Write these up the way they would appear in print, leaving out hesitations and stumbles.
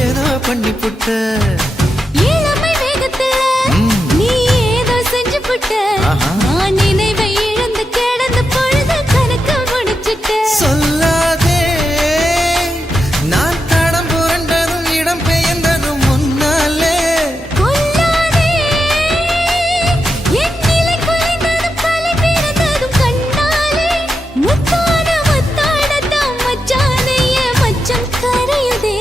ஏதோ பண்ணி புட்ட இளமை வேகத்துல நீ ஏதோ செஞ்சு புட்ட நான் நினைவை இழந்து கிடந்த பொழுது கணக்கு முடிச்சிட்ட சொல்லாதே நான் தடம் புரண்டதும் இடம் பெயர்ந்ததும் முன்னாலே கொல்லாதே என் நிலை குலைந்ததும் கலை பிறந்ததும் கண்ணாலே முத்தான முத்தாடத்தான் மச்சானைய மச்சம் கரையுதே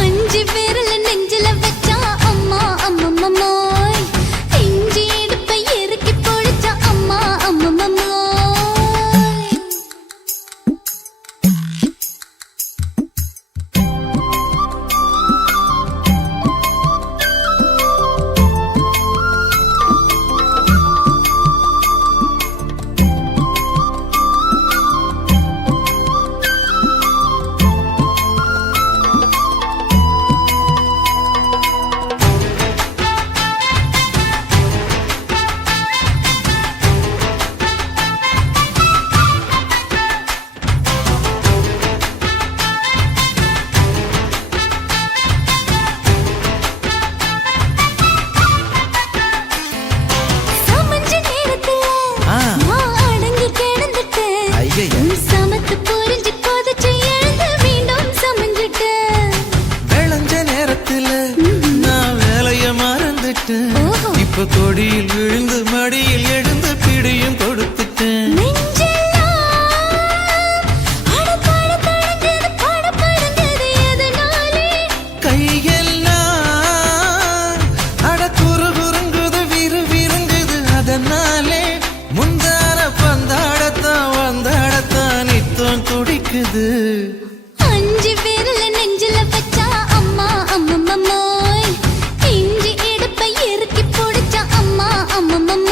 அஞ்சு விரல நெஞ்சில வச்சா அம்மா அம்மம்மோய் இஞ்சி இடுப்பை இறுக்கி பொடிச்சா அம்மா அம்மம்மோய் சமஞ்ச நேரத்துல நான் அடங்கி கிடந்துட்டேன் ஐயைய. சமத்து புரிஞ்சு கொதிச்சு எழுந்து மீண்டும் சமஞ்சிட்டேன் விளைஞ்ச நேரத்துல நான் வேலைய மறந்துட்டேன் ஓஹோ. இப்ப கொடியில் விழுந்து மடியில் எழுந்து பிடியும் கொடுத்துட்டேன் நெஞ்செல்லாம் அடபட தடங்குது படபடங்குது எதனாலே கையெல்லாம் அட குறுகுறுங்குது விறுவிறுங்குது அதனாலே முந்தான பந்தாடத்தான் வந்தாடத்தான் நித்தம் துடிக்குது அஞ்சு விரல நெஞ்சில வச்சா அம்மா அம்மம்மோய் இஞ்சி இடுப்பை இறுக்கி பொடிச்சா அம்மா அம்மம்மோய்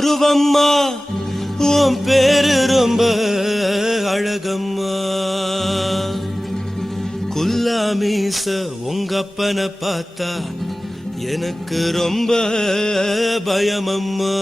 உருவம்மா உன் பேரு ரொம்ப அழகம்மா குல்லாமீச உங்க அப்பனை பார்த்தா எனக்கு ரொம்ப பயமம்மா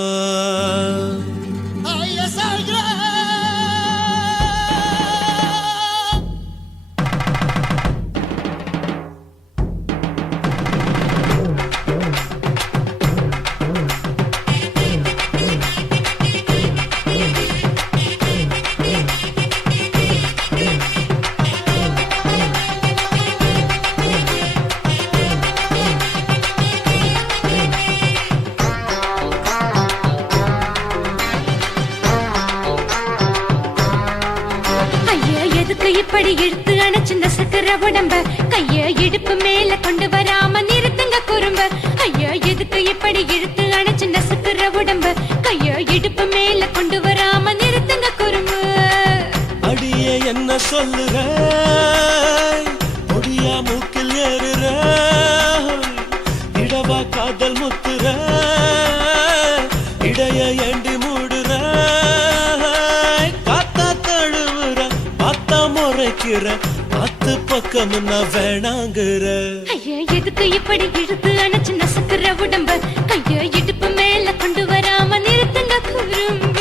இப்படி இழுத்து அணைச்சு நசுக்கிற உடம்ப கைய இடுப்பு மேல கொண்டு வராம நிறுத்துங்க குறும்ப ஐயா எதுக்கு இப்படி இழுத்து அணைச்சு நசுக்கிற உடம்ப கைய இடுப்பு மேல கொண்டு வராம நிறுத்துங்க குறும்ப அடியே என்ன சொல்லுற ஒடியா மூக்கில் ஏறுற இடவா காதல் முத்துற இடைய ஏண்டி மூடுற காத்தா தழுவுற பார்த்தா முறைக்கிற பத்து பக்கம் நான் வேணாங்குற ஐயா எதுக்கு இப்படி இழுத்து அணைச்சு நசுக்கிற உடம்ப கைய இடுப்பு மேல கொண்டு வராம நிறுத்துங்க குறும்ப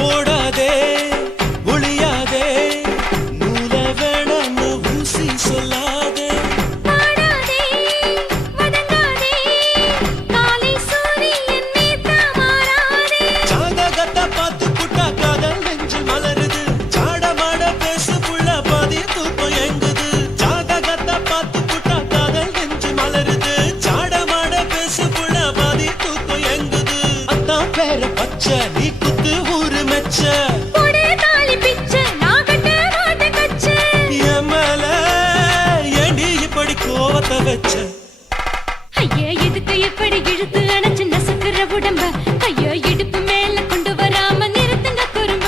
ஓடாதே ஒளியாதே நூல வேணான்னு ஊசி சொல்லாதே பாடாதே வதங்காதே காலை சூரியன் மீதா மாறாதே ஜாதகத்தை பார்த்து புட்டா காதல் நெஞ்சு மலருது சாடமாட பேசு புள்ள பாதி தூக்கம் எங்குது ஜாதகத்தை பார்த்து புட்டா காதல் நெஞ்சு மலருது சாடமாட பேசு புள்ள பாதி தூக்கம் எங்குது அத்தான் பேர பச்சை நீ குத்து ஊரு மெச்ச கொடே தாலி பிச்சை நான் கட்ட மாட்ட கச்சை என் மேல ஏண்டி இப்படி கோவத்தை வச்ச ஐயா எதுக்கு இப்படி இழுத்து அணைச்சு நசுக்கிற உடம்ப கைய இடுப்பு மேல கொண்டு வராம நிறுத்துங்க குறும்ப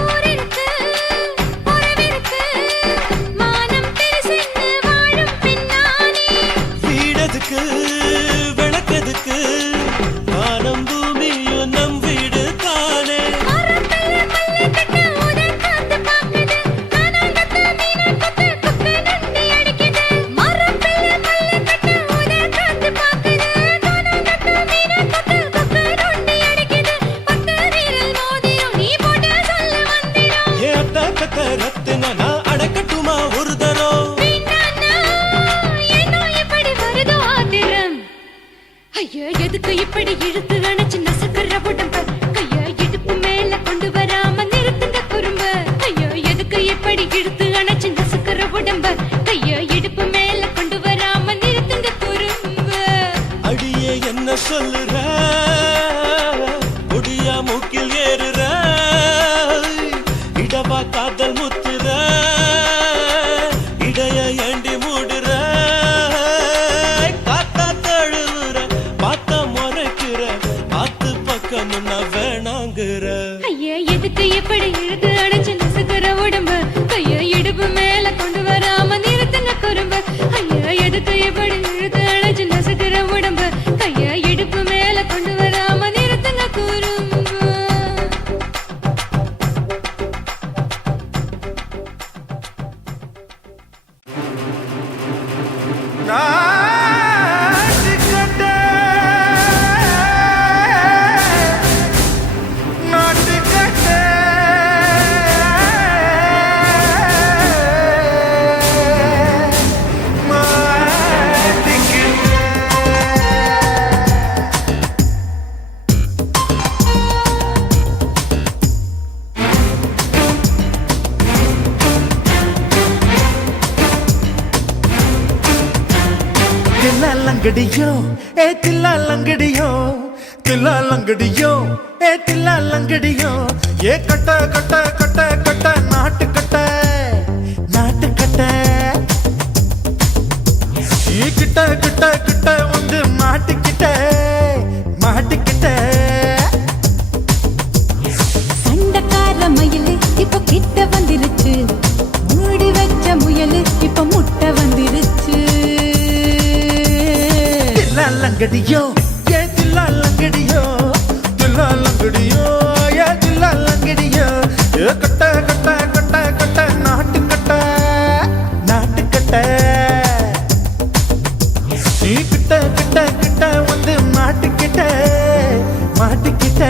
ஊரிருக்கு உறவிருக்கு மானம் பெருசென்னு வாழும் பின்னானே வீடதுக்கு விளக்கதுக்கு வானம் பூமியும் நம் வீடு தானே மரத்துல மல்லி கட்ட உதன் காத்து பாக்குது கானாங்கத்து மீன கொத்து குக்கு நண்டி அடிக்குது மரத்துல மல்லி கட்ட உதன் காத்து பாக்குது கானாங்கத்து மீன கொத்து குக்கு நண்டி அடிக்குது பத்து வீரல் மோதிரம் நீ போட்ட சொல்ல வந்திடும் ஏ அத்த கத்த ரத்தின நான் அடக்கட்டுமா ஒரு தரம் வீணானா ஏனோ இப்படி வருதோ ஆத்திரம் ஐயா எதுக்கு இப்படி இழுத்து அணைச்சு நசுக்கிற உடம்ப கைய இடுப்பு மேல கொண்டு வராம நிறுத்துங்க குறும்ப ஐயா எதுக்கு இப்படி இழுத்து அணைச்சு நசுக்கிற உடம்ப கைய இடுப்பு மேல கொண்டு வராம நிறுத்துங்க குறும்ப அடியே என்ன சொல்லுற ஒடியா மூக்கில் ஏறுற இடவா காதல் முத்துற இடைய ஏண்டி மூடுற காத்தா தழுவுற பார்த்த முறைக்கிற பார்த்து பக்கம் நான் வேணாங்குற ஐயா எதுக்கு இப்படி இழுத்து அணைச்சு நசுக்கிற உடம்ப கைய இடுப்பு மேல கொண்டு வராம நிறுத்துங்க குறும்ப ஐயா எதுக்கு இப்படி இழுத்து அணைச்சு நசுக்கிற உடம்ப கைய இடுப்பு மேல கொண்டு வராம லங்கடியோ ஏ தில்லா லங்கடியோ தில்லா லங்கடியோ ஏ தில்லா லங்கடியோ ஏ கட்ட கட்ட கட்ட கட்ட நாட்டு கட்ட நாட்டு கட்ட நீ கிட்ட கிட்ட கிட்ட வந்து மாட்டிக்கிட்ட மாட்டிக்கிட்ட சண்டக்கார மயிலு இப்ப கிட்ட வந்துருச்சு மூடி வச்ச முயலு இப்ப முட்டை வந்துருச்சு தில்லா லங்கடியோ ஏ தில்லா லங்கடியோ தில்லா லங்கடியோ ஏ தில்லா லங்கடியோ ஏ கட்ட கட்ட கட்ட கட்ட நாட்டு கட்ட நாட்டு கட்ட நீ கிட்ட கிட்ட கிட்ட வந்து மாட்டிக்கிட்ட மாட்டிக்கிட்ட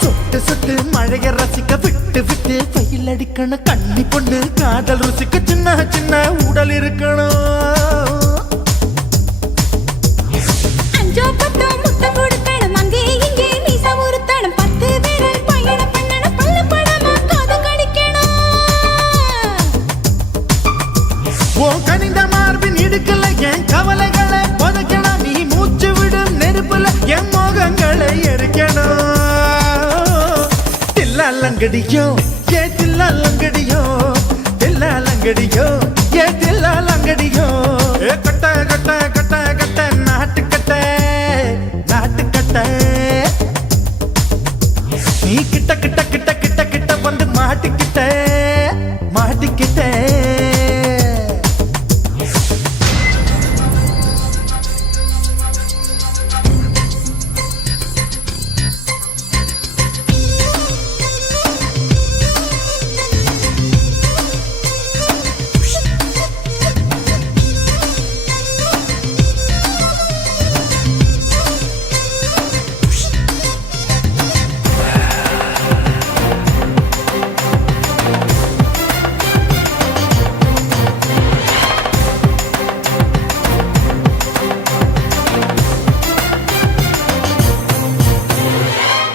சொட்டு சொட்டு மழைய ரசிக்க விட்டு விட்டு வெயில் அடிக்கணும் கண்ணி பொண்ணு காதல் ருசிக்க சின்ன சின்ன உடல் இருக்கணும் அஞ்சோ பத்தோ முத்தம் கொடுக்கணும் அங்கே இங்கே மீசா உருத்தணும் 10 பேரல் பயணம் பண்ணணும் பல்ல படமா காது கடிக்கணும் உன் கனிந்த மார்பின் இடுக்கல என் கவலைகளை புதைக்கணும் நீ மூச்சு விடும் நெருப்புல என் மோகங்களை எரிக்கணும் தில்லா லங்கடியோ ஏ தில்லா லங்கடியோ தில்லா லங்கடியோ ஏ தில்லா லங்கடியோ ஏ கட்ட கட்ட கட்ட கட்ட நாட்டு கட்ட நாட்டு கட்ட நீ கிட்ட கிட்ட கிட்ட கிட்ட கிட்ட வந்து மாட்டிக்கிட்ட மாட்டிக்கிட்ட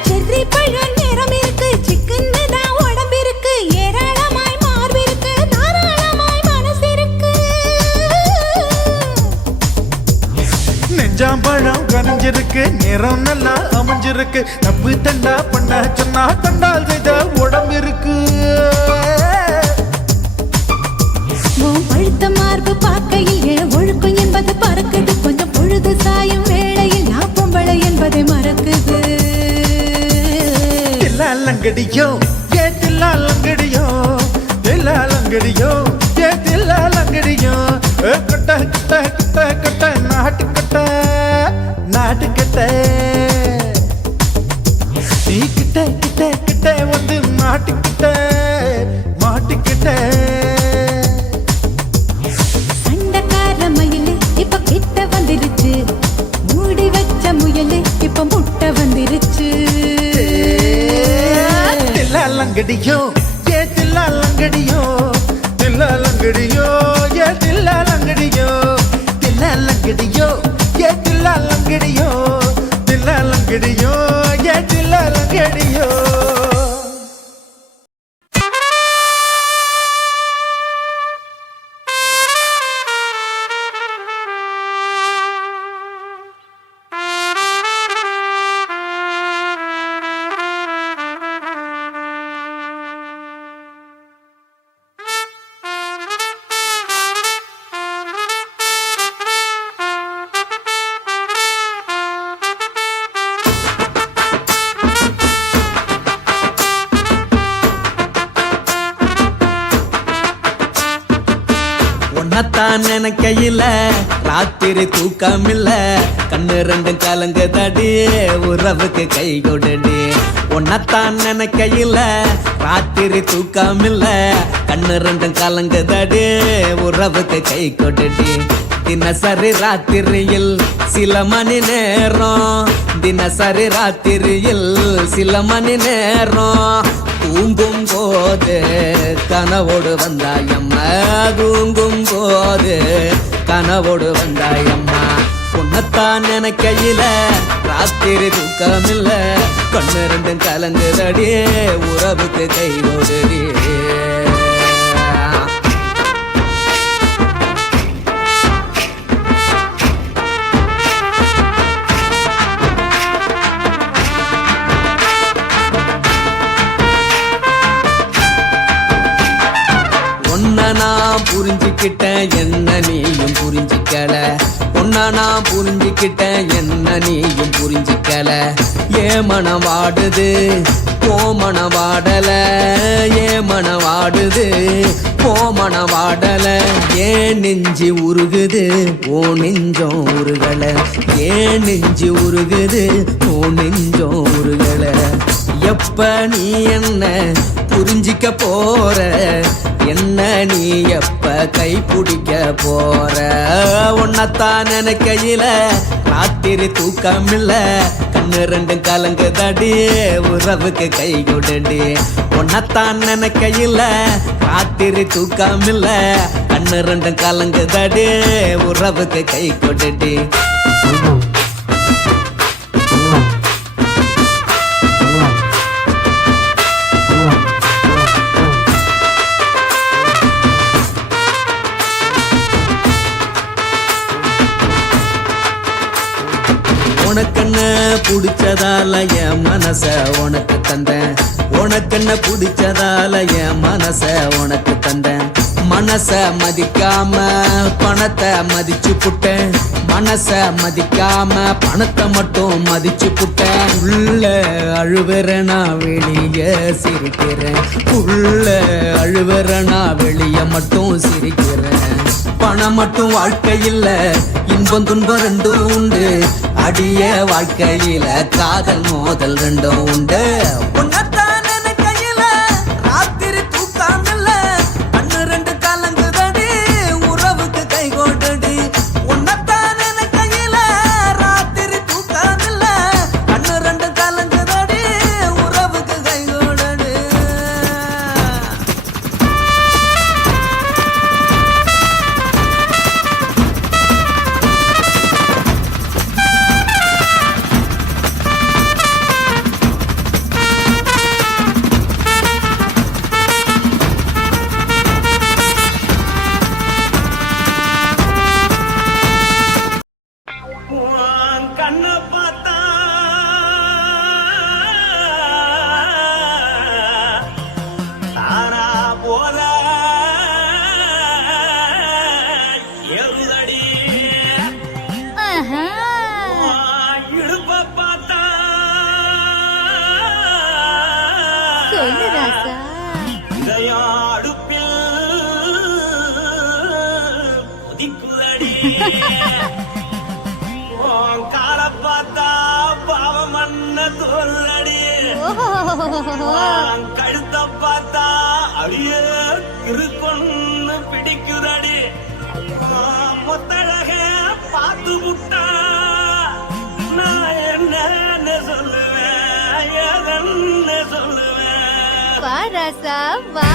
செர்ரி பழம் நிறம் இருக்கு சிக்கன்னு தான் உடம்பு இருக்கு ஏராளமாய் மார்பு இருக்கு தாராளமாய் மனசு இருக்கு நெஞ்சாம்பழம் கனிஞ்சிருக்கு நிறம் நல்லா அமைஞ்சிருக்கு தப்பு தண்டா பண்ண சொன்னா தண்டால் செய்த உடம்பு இருக்கு உன் பழுத்த மார்பு பார்க்கையில் என் ஒழுக்கம் என்பது பறக்குது கொஞ்சம் பொழுது சாயும் வேளையில் நான் பொம்பளை என்பதை மறக்குது தில்லா லங்கடியோ ஏ தில்லா லங்கடியோ தில்லா லங்கடியோ ஏ தில்லா லங்கடியோ ஏ கட்ட கட்ட கட்ட கட்ட நாட்டு கட்ட நாட்டு கட்ட நீ கிட்ட கிட்ட கிட்ட வந்து மாட்டிக்கிட்ட மாட்டிக்கிட்ட சண்டக்கார மயிலு இப்ப கிட்ட வந்துருச்சு மூடி வச்ச முயலு இப்ப முட்டை வந்துருச்சு தில்லா லங்கடியோ ஏ தில்லா லங்கடியோ தில்லா லங்கடியோ ஏ தில்லா லங்கடியோ தில்லா லங்கடியோ ஏ தில்லா லங்கடியோ தில்லா லங்கடியோ ஏ தில்லா லங்கடியோ நினைக்கையில ராத்திரி தூக்கமில்ல கண்ணு ரெண்டும் கலங்குதடி உறவுக்கு கை கொடுடி உன்னத்தான் நினைக்கையில ராத்திரி தூக்கமில்ல கண்ணு ரெண்டும் கலங்குதடி உறவுக்கு கை கொடுடி தினசரி ராத்திரியில் சில மணி நேரம் தினசரி ராத்திரியில் சில மணி நேரம் தூங்கும் போது கனவோடு வந்தாயம்மா தூங்கும் போது கனவோடு வந்தாயம்மா உன்னத்தான் நினைக்கையில ராத்திரி தூக்கமில்ல கண்ணு ரெண்டும் கலங்குதடி உறவுக்கு கை ஓடுடி நான் புரிஞ்சுக்கிட்டேன் என்ன நீயும் புரிஞ்சிக்கல உன்ன நான் புரிஞ்சுக்கிட்டேன் என்ன நீயும் புரிஞ்சிக்கல ஏ மனம் வாடுது போ மனம் வாடல ஏ மனம் வாடுது போ மனம் வாடல ஏன் நெஞ்சு உருகுது ஓ நெஞ்சம் உருகல ஏன் நெஞ்சு உருகுது ஓ நெஞ்சம் உருகல எப்ப நீ என்ன புரிஞ்சிக்க போற என்ன நீ எப்ப கை பிடிக்க போற உன்னத்தான் நினைக்கையில ராத்திரி தூக்கமில்ல கண்ணு ரெண்டும் கலங்குதடி உறவுக்கு கை கொடுடி உன்னத்தான் நினைக்கையில ராத்திரி தூக்கமில்ல கண்ணு ரெண்டும் கலங்குதடி உறவுக்கு கை கொடுடி உனக்கென்ன பிடிச்சதால என் மனச உனக்கு தந்தேன் உனக்கென்ன பிடிச்சதால என் மனச உனக்கு தந்தேன் மனச மதிக்காம பணத்தை மதிச்சு புட்டேன் மனச மதிக்காம பணத்தை மட்டும் மதிச்சு புட்டேன் உள்ள அழுவுறனா வெளிய சிரிக்கிறேன் உள்ள அழுவுறனா வெளிய மட்டும் சிரிக்கிறேன் பணம் மட்டும் வாழ்க்கையில் இன்பம் துன்பம் ரெண்டும் உண்டு அடிய வாழ்க்கையில காதல் மோதல் ரெண்டும் உண்டு உன்னத்தான் நினைக்கையில ராத்திரி தூக்கமில்ல கண்ணு ரெண்டு கலங்குதடி உறவுக்கு கை கொடுடி உன்னத்தான் நினைக்கையில ராத்திரி தூக்கமில்ல கண்ணு ரெண்டு கலங்குதடி உறவுக்கு கை கொடுடி கண்ண பார்த்தா தாரா போல எருதடி இடுப்ப பார்த்தா இதயம் அடுப்பில் உதிக்குதடி கால பார்த்தா பாவம் மண்ண தோல்றடி கழுத்த பார்த்தா அழிய இருக்குன்னு பிடிக்குதடி மொத்தழக பார்த்து விட்டா நான் என்ன சொல்லுவேன் எதன்னு சொல்லுவேன் பாராசா வா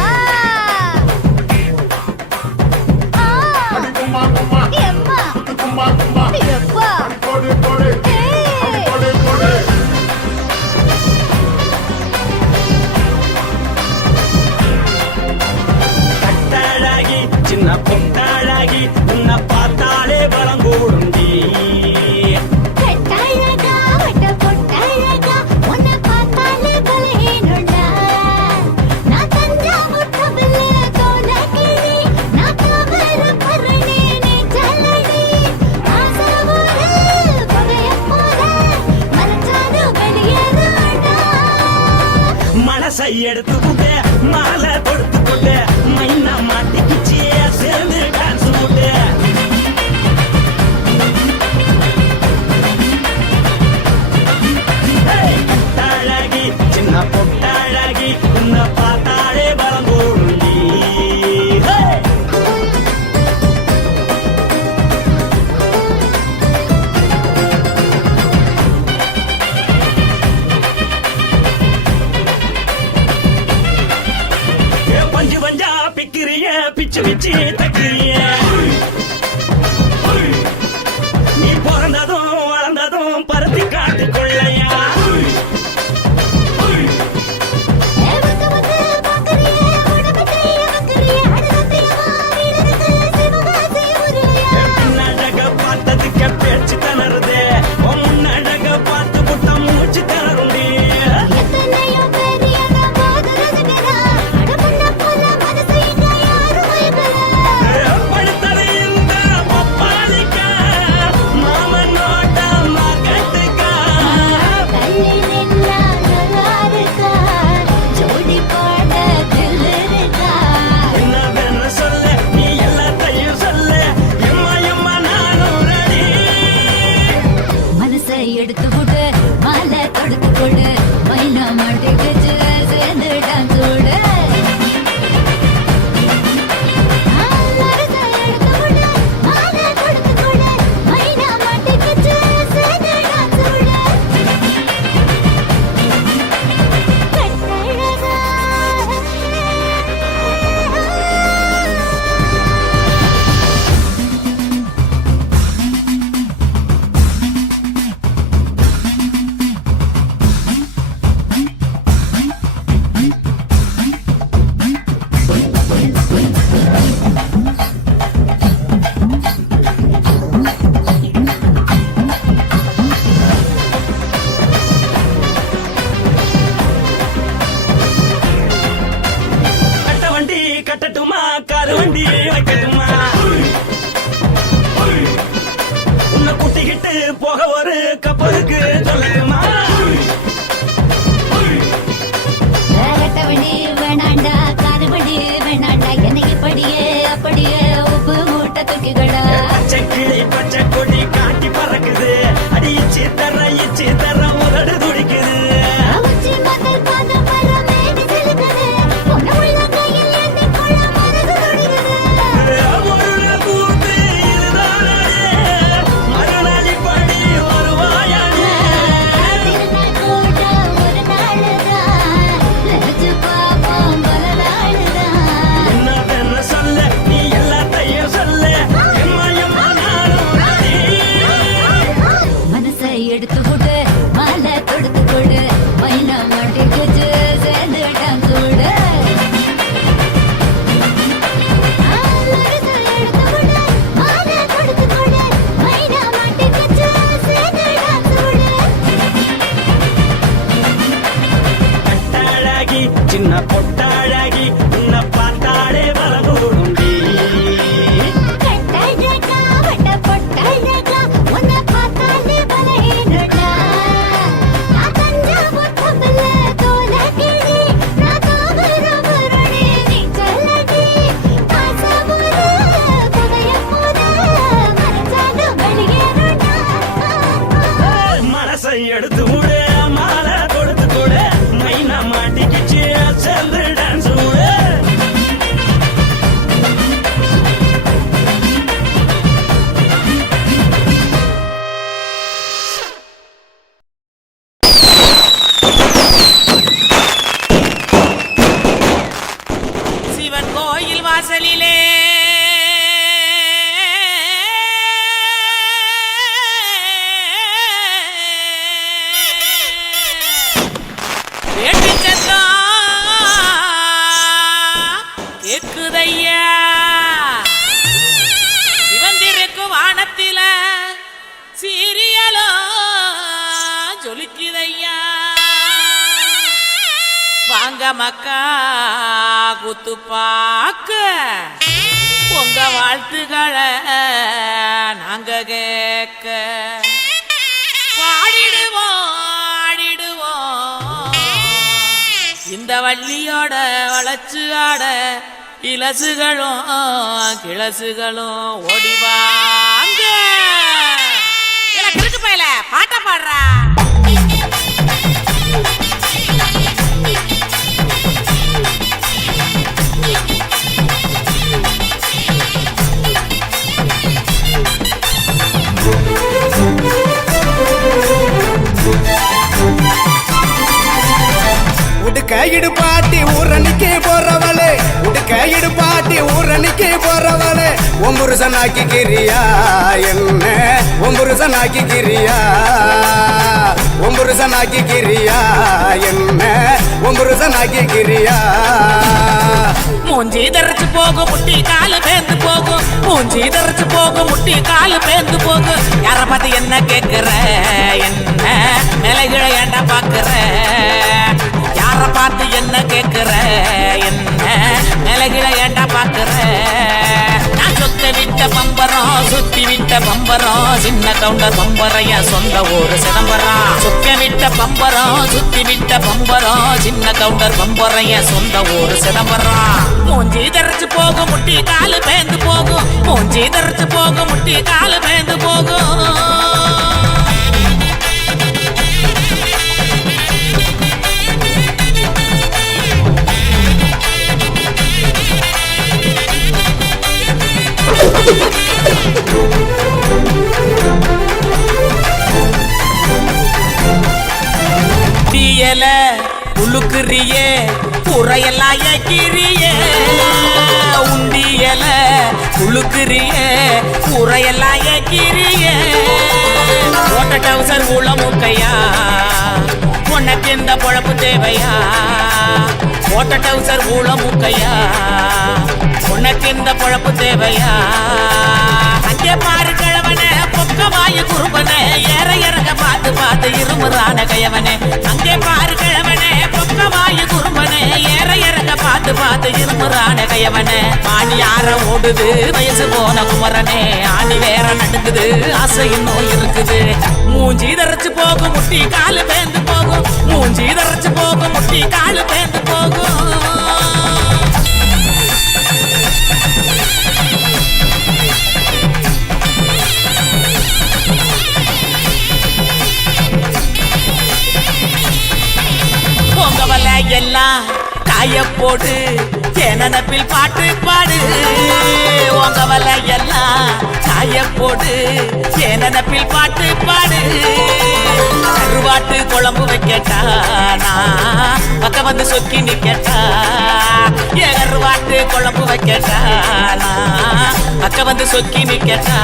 கட்டழகி சின்ன பொட்டழகி உன்னை பார்த்தாலே பலங்கூடும் மனசை எடுத்து புட்டு மாலை கொடுத்து புட்டு மைனா மாட்டிக்கிச்சியே சேர்ந்து டான்ஸ் போட்டு வச்சு தக்கிறிய நீ பிறந்ததும் வளர்ந்ததும் பருத்தி காட்டு கொள்ளையா பின்னழக பார்த்ததுக்கு பேச்சு தளருது முன்னழக பார்த்து புட்ட மூச்சு தளருண்டி எடுத்து விடு மாலை தொடுத்து கொடு மைனா மாட்டுக்கு சேர்ந்து டான்ஸ் விடு கட்டட்டுமா காரு வண்டி வைக்கட்டுமா உன்னை குட்டிக்கிட்டு போக ஒரு கப்பலுக்கு சொல்லட்டுமா வண்டி வேணாண்டா காதுபடி வேணாண்டா எனக்கு படியே அப்படியே உப்பு மூட்டை தூக்கிக்கடா பச்சை கிளி பச்சை கொடி காட்டி பறக்குது அடி இச்சி தர உதடு துடிக்குது எடுத்து விடு மாலை தொடுத்து கொடு மைனா மாட்டுக்கு சேர்ந்து டான்ஸ் விடு கட்டாழகி சின்ன பொட்டாழகி உன்னை பார்த்தாலே வரகூடுண்டி எடுத்து விடு மாலை கொடுத்து கொடு மைனா மாட்டிக்கிச்சு சேர்ந்து டான்ஸ் விடு சிவன் கோயில் வாசலிலே வேட்டு சத்தம் கேக்குதையா சிவந்திருக்கும் வானத்தில சீரியலோ ஜொலிக்குதையா வாங்க மக்கா குத்து பாக்க உங்க வாழ்த்துக்களை நாங்க கேட்க பாடிடுவோம் ஆடிடுவோம் இந்த வள்ளியோட வளச்சு ஆட இலசுகளும் கிளசுகளும் ஓடிவாங்க கிறுக்கு பையல பாட்ட பாடுறா உடுக்க இடுபாட்டி ஊரணிக்கு போறவளே உடுக்க இடுபாட்டி ஊர ஊரணிக்கு போறவளே உன் புருஷனாக்கிக்கிறியா என்ன உன் புருஷனாக்கிக்கிறியா உன் புருஷனாக்கிக்கிறியா என்ன உன் புருஷனாக்கிக்கிறியா மூஞ்சி தரைச்சு போகும் முட்டி காலு பேந்து போகும் மூஞ்சி தரைச்சு போகும் முட்டி காலு பேந்து போகும் யார பார்த்து என்ன கேக்குற என்ன நிலைகளை ஏண்டா பாக்குற யார பார்த்து என்ன கேக்குற என்ன நிலைகளை ஏண்டா பாக்குற நான் சொத்த விட்ட பம்பரம் சுத்தி விட்ட பம்பரம் சின்ன கவுண்டர் பம்பரைய சொந்த ஊரு சிதம்பரம் சொக்க விட்ட பம்பரம் சுத்தி விட்ட பம்பரம் சின்ன கவுண்டர் பம்பரைய சொந்த ஊரு சிதம்பரம் மூஞ்சி தரைச்சு போகும் முட்டி காலு பேந்து போகும் மூஞ்சி தரைச்சு போகும் முட்டி காலு பேந்து போகும் தீயல உழுக்குறியே புறையெல்லாம் ஏக்கிறியே உண்டியல உழுக்குறியே புறையெல்லாம் ஏக்கிறியே ஓட்ட டவுசர் உள்ள முக்கையா உனக்கு இந்த பொழப்பு தேவையா ஓட்ட டவுசர் உள்ள முக்கையா உனக்கு இந்த பொழப்பு தேவையா அங்கே பாரு கிழவனே பொக்க வாயு குறும்பனே ஏற இறங்க பார்த்து பார்த்து இருமுறான கையவனே அங்கே பாரு கிழவனே பொக்க வாயு குறும்பனே ஏற இறங்க பார்த்து பார்த்து இருமுறான கையவனே ஆணி ஆற ஓடுது வயசு போன குமரனே ஆணி வேற நடுக்குது ஆசை இன்னும் இருக்குது மூஞ்சி தரைச்சு போகும் முட்டி காலு பேந்து போகும் மூஞ்சி தரைச்சு போகும் முட்டி காலு பேந்து போகும் பொங்கவலை எல்லாம் காய போடு நினப்பில் பாட்டு பாடு உங்கவலை எல்லாம் காய போடு நினப்பில் பாட்டு பாடு கருவாட்டு குழம்பு வைக்கட்டா நான் பக்கம் வந்து சொக்கி நிக்கட்டா கருவாட்டு குழம்பு வைக்கட்டா நான் பக்கம் வந்து சொக்கி நிக்கட்டா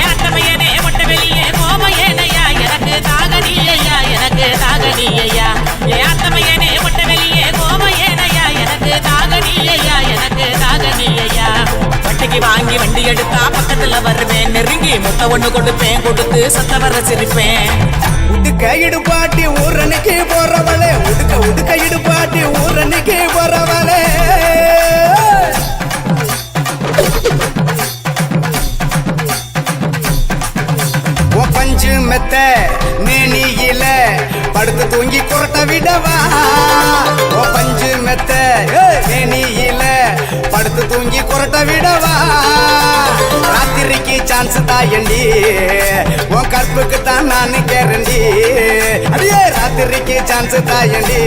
ஏட்டமையனே மொட்டை வெளியே கோமையேனையா எனக்கு தாகனியா எனக்கு தாகனியா ஏட்டமையனே மொட்டை வெளியே கோமையேனையா எனக்கு தாகனியா எனக்கு தாகனியா வட்டிக்கு வாங்கி வண்டி எடுத்தா பக்கத்துல வருவேன் நெருங்கி முட்டை ஒண்ணு கொடுப்பேன் கொடுத்து சத்த வர சிரிப்பேன் உடுக்க இடுபாட்டி ஊரணிக்கு போறவளே உடுக்க இடுபாட்டி ஊரணிக்கு போறவளே பஞ்சு மெத்த மேனியில படுத்து தூங்கி குரட்ட விடவா ஓ பஞ்சு மெத்த மேனியில படுத்து தூங்கி குரட்ட விடவா ராத்திரிக்கு சான்ஸ் தாயண்டி உன் கற்புக்கு தான் நான் கேரண்டி அடியே ராத்திரிக்கு சான்ஸ் தாயண்டி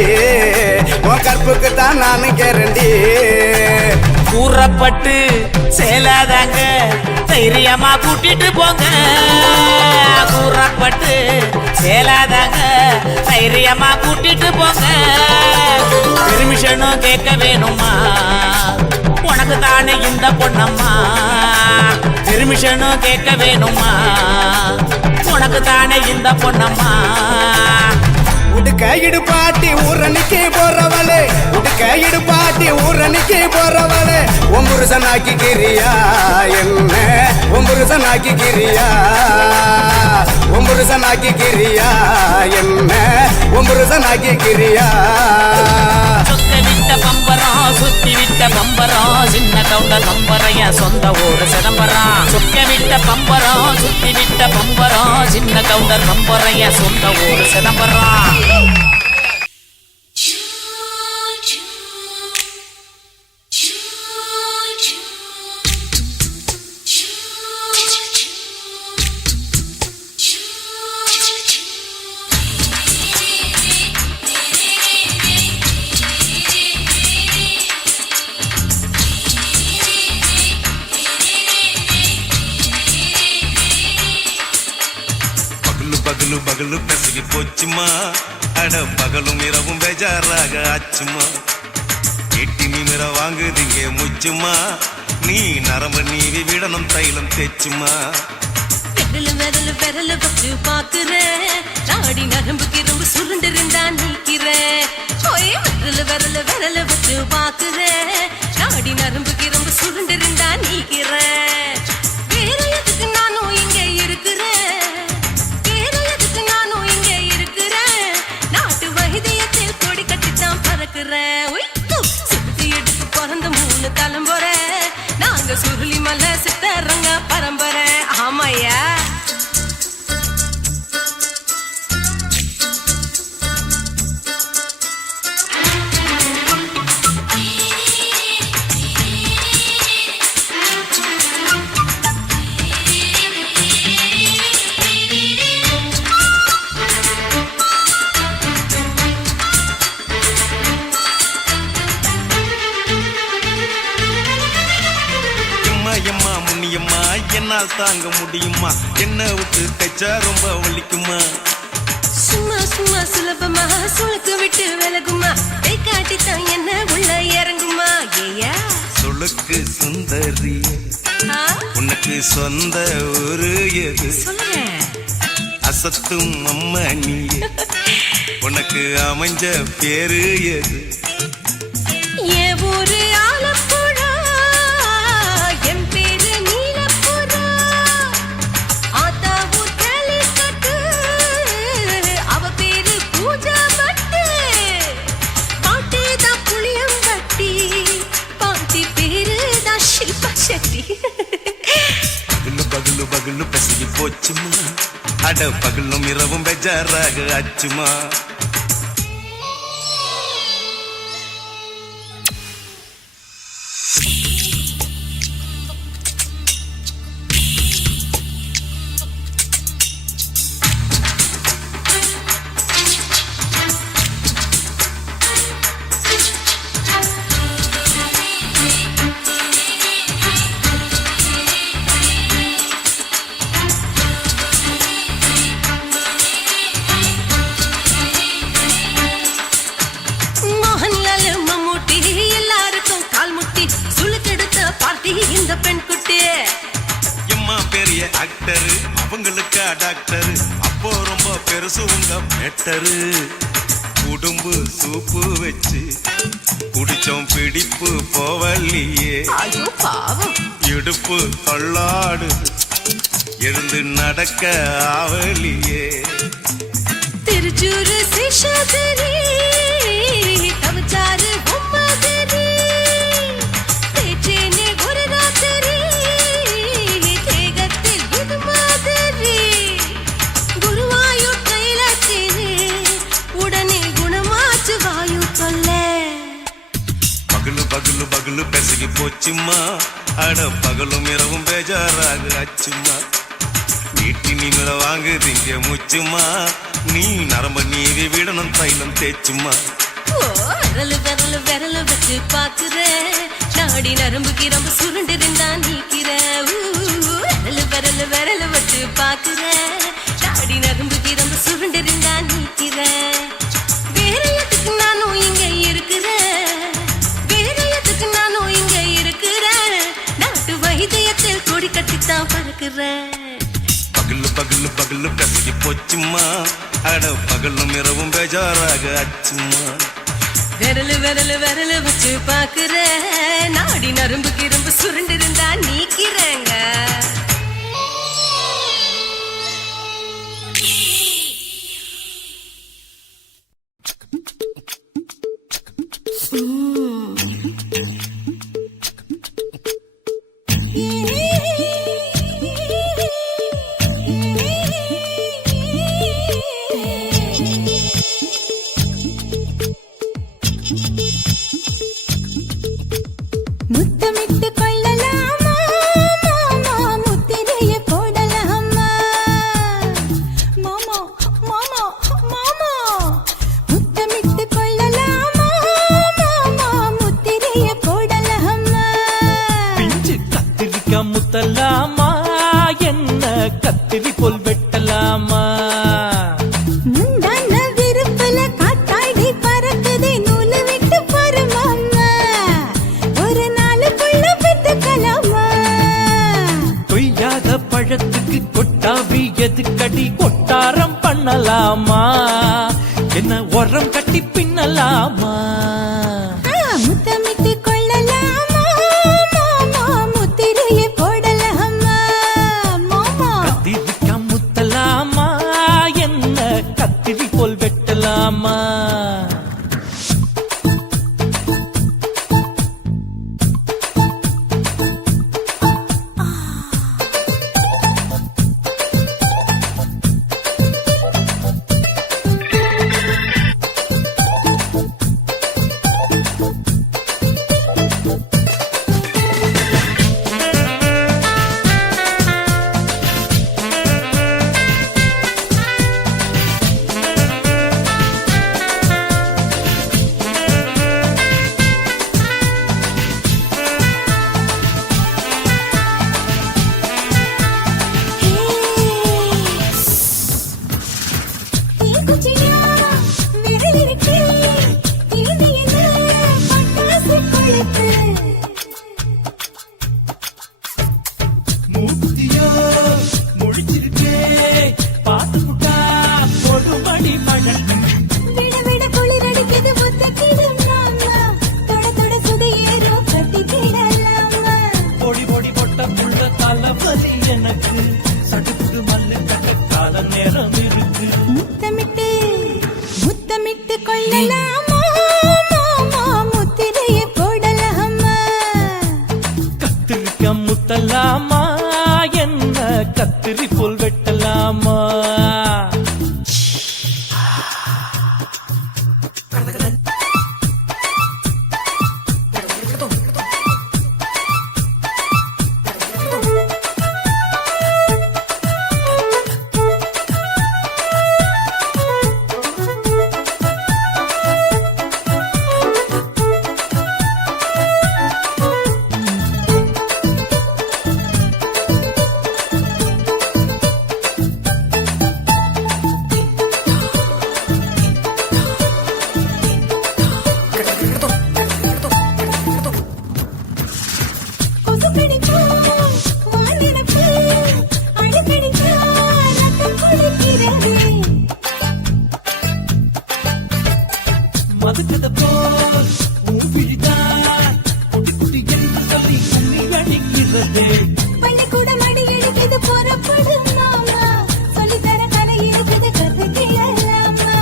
உன் கற்புக்கு தான் நான் கேரண்டி கூறப்பட்டு சேலாதாங்க தைரியமா கூட்டிட்டு போங்க கூறப்பட்டு சேலாதாங்க தைரியமா கூட்டிட்டு போங்க பெர்மிஷனும் கேட்க வேணுமா உனக்கு தானே இந்த பொண்ணம்மா பெர்மிஷனும் கேட்க வேணுமா உனக்கு தானே இந்த பொண்ணம்மா உடுக்க இடுபாட்டி ஊரணிக்கு போறவளே உடுக்க இடுபாட்டி ஊரணிக்கு போறவளே உன் புருஷனாக்கிக்கிறியா என்ன உன் புருஷனாக்கிக்கிறியா உன் புருஷனாக்கிக்கிறியா என்ன உன் புருஷனாக்கிக்கிறியா சொத்த விட்ட பம்பரம் சுத்தி விட்ட பம்பரம் சின்ன கவுண்டர் பம்பரைய சொந்த ஊரு சிதம்பரம் சொக்க விட்ட பம்பரம் சுத்தி விட்ட பம்பரம் சின்ன கவுண்டர் பம்பரைய சொந்த ஊரு சிதம்பரம் பகலு பெசகி போச்சுமா அட பகலும் இரவும் பேஜாராக ஆச்சுமா எட்டி நிமிர வாங்குதிங்க முச்சுமா நீ நரம்பு நீவி விடணும் தைலம் தேச்சுமா விரல வச்சு பாக்குறேன் நாடி நரம்புக்கு ரொம்ப சுருண்டு இருந்தா நீக்கிறேன் விரல வச்சு பாக்குறேன் நாடி நரம்புக்கு ரொம்ப சுருண்டு இருந்தா நீக்கிறேன் வேற எதுக்கு நானும் இங்க இருக்கிறேன் வேற எதுக்கு நானும் இங்க இருக்கிறேன் நாட்டு வைத்தியத்தில் கொடி கட்டித்தான் பறக்கிறேன் சுத்தி எடுத்து பிறந்த 3 தலைமுறை நாங்க சுருளி மலை சித்தரங்க பரம்பரை ஆமாயா எம்மா முன்னியம்மா என்னால் தாங்க முடியுமா என்ன விட்டு தைச்சா ரொம்ப வலிக்குமா சும்மா சும்மா சுலபமா சுளுக்கு விட்டு விலகுமா கை காட்டித்தான் என்ன உள்ள இறங்குமா ஏயா சொலுக்கு சுந்தரி உனக்கு சொந்த ஊரு எது சொல்றேன் அசத்தும் அம்மா நீ உனக்கு அமைஞ்ச பேரு எது என் ஊரு ஆலப்புழா என் பேரு நீலப்புறா ஆத்தா ஊர் கேலிக்கட்டு அவ பேரு பூஜா பட்டு பாட்டி தான் புளியம்பட்டி பாட்டி பேரு தான் ஷில்பா செட்டி பகலு பகலு பகலு பசிக்கு போச்சுமா அட பகலும் இரவும் பெஜாராக ஆச்சுமா இந்த பெண் குட்டி எம்மா பெரிய ஆக்டர் அவங்களுக்கு டாக்டர் அப்போ ரொம்ப பெருசு உங்க மேட்டரு உடம்பு சூப்பு வச்சு குடிச்சோம் பிடிப்பு போவல்லையே ஐயோ பாவம் இடுப்பு தள்ளாடு எழுந்து நடக்க ஆவலியே திருச்சூரு சேஷாதிரி தவச்சாரு பொம்மதிரி தேச்சேனே ஒரு ராத்திரி தேகத்தில் இது மாதிரி குருவாயூர் கைலாச்சினே உடனே குணமாச்சு வாயு சொல்ல பகலு பகலு பகலு பெசகி போச்சுமா அட பகலும் இரவும் பேஜாராக ஆச்சுமா வீட்டி நிமிர வாங்குதிங்க முச்சுமா நீ நரம்ப நீவி விடணும் தைலம் தேச்சுமா விரல வச்சு பாக்குறேன் நாடி நரம்புக்கு ரொம்ப சுருண்டு இருந்தா நீக்கிறேன் விரல வச்சு பாக்குறேன் நாடி நரம்புக்கு ரொம்ப சுருண்டு இருந்தா நீக்கிறேன் வேற எதுக்கு நானும் இங்க இருக்கிறேன் வேற எதுக்கு நானும் இங்க இருக்கிறேன் நாட்டு வைத்தியத்தில் கொடி கட்டித்தான் பறக்கிறேன் பகலு பகலு பகலு பெசகி போச்சுமா அட பகலும் இரவும் பேஜாராக ஆச்சுமா விரல வச்சு பாக்குறேன் நாடி நரம்புக்கு ரொம்ப சுருண்டு இருந்தா நீக்கிறேங்க முத்தமிட்டு கொள்ளலாமா மாமா முத்திரைய போடலாமா மாமா மாமா மாமா முத்தமிட்டு கொள்ளலாமா மாமா முத்திரைய போடலாமா பிஞ்சு கத்திரிக்காய் முத்தலாமா என்ன கத்திரி போல் வெட்டலாமா முந்தான விருப்பல காத்தாடி பறக்குதே நூலு விட்டு பாரு மாமா பழத்துக்கு கொட்டாவி எதுக்கடி கொட்டாரம் பண்ணலாமா என்ன உரம் கட்டி பின்னலாமா முத்தமிட்டு கொள்ளலாமா மாமா முத்திரையை போடலாமா மாமா கத்திரிக்கா முத்தலாமா என்ன கத்திரி போல் வெட்டலாமா மூத்தியோ முடிச்சிருக்கே பாத்து புட்டா கொடுமடி மழை விட விட குளிரடிக்குது முத்தக்கிடும் மாமா தொட தொட சுதியேறோ கட்டிக்கிடலாமா பொடி பொடி பொட்ட புள்ள தலைவலி எனக்கு சடுக்கு மல்லு கட்ட கால நேரம் இருக்கு முத்தமிட்டு முத்தமிட்டு கொள்ளலாமா மாமா முத்திரையை போடலாமா கத்திரிக்கா முத்தலாமா என்ன கத்திரி போல் வெட்டலாமா கொசு கடிச்சா வானிடப்பு அடிக்கடிச்சா ரத்தம் குடிக்கிறது மதுக்கத போல் ஊபிழிதான் குட்டி குட்டி என்று சொல்லி உண்ணி அடிக்கிறது பள்ளிக்கூட மடி எடுக்குது புறப்படும் மாமா சொல்லித்தர கலை இருக்குது கத்துக்கிடலாமா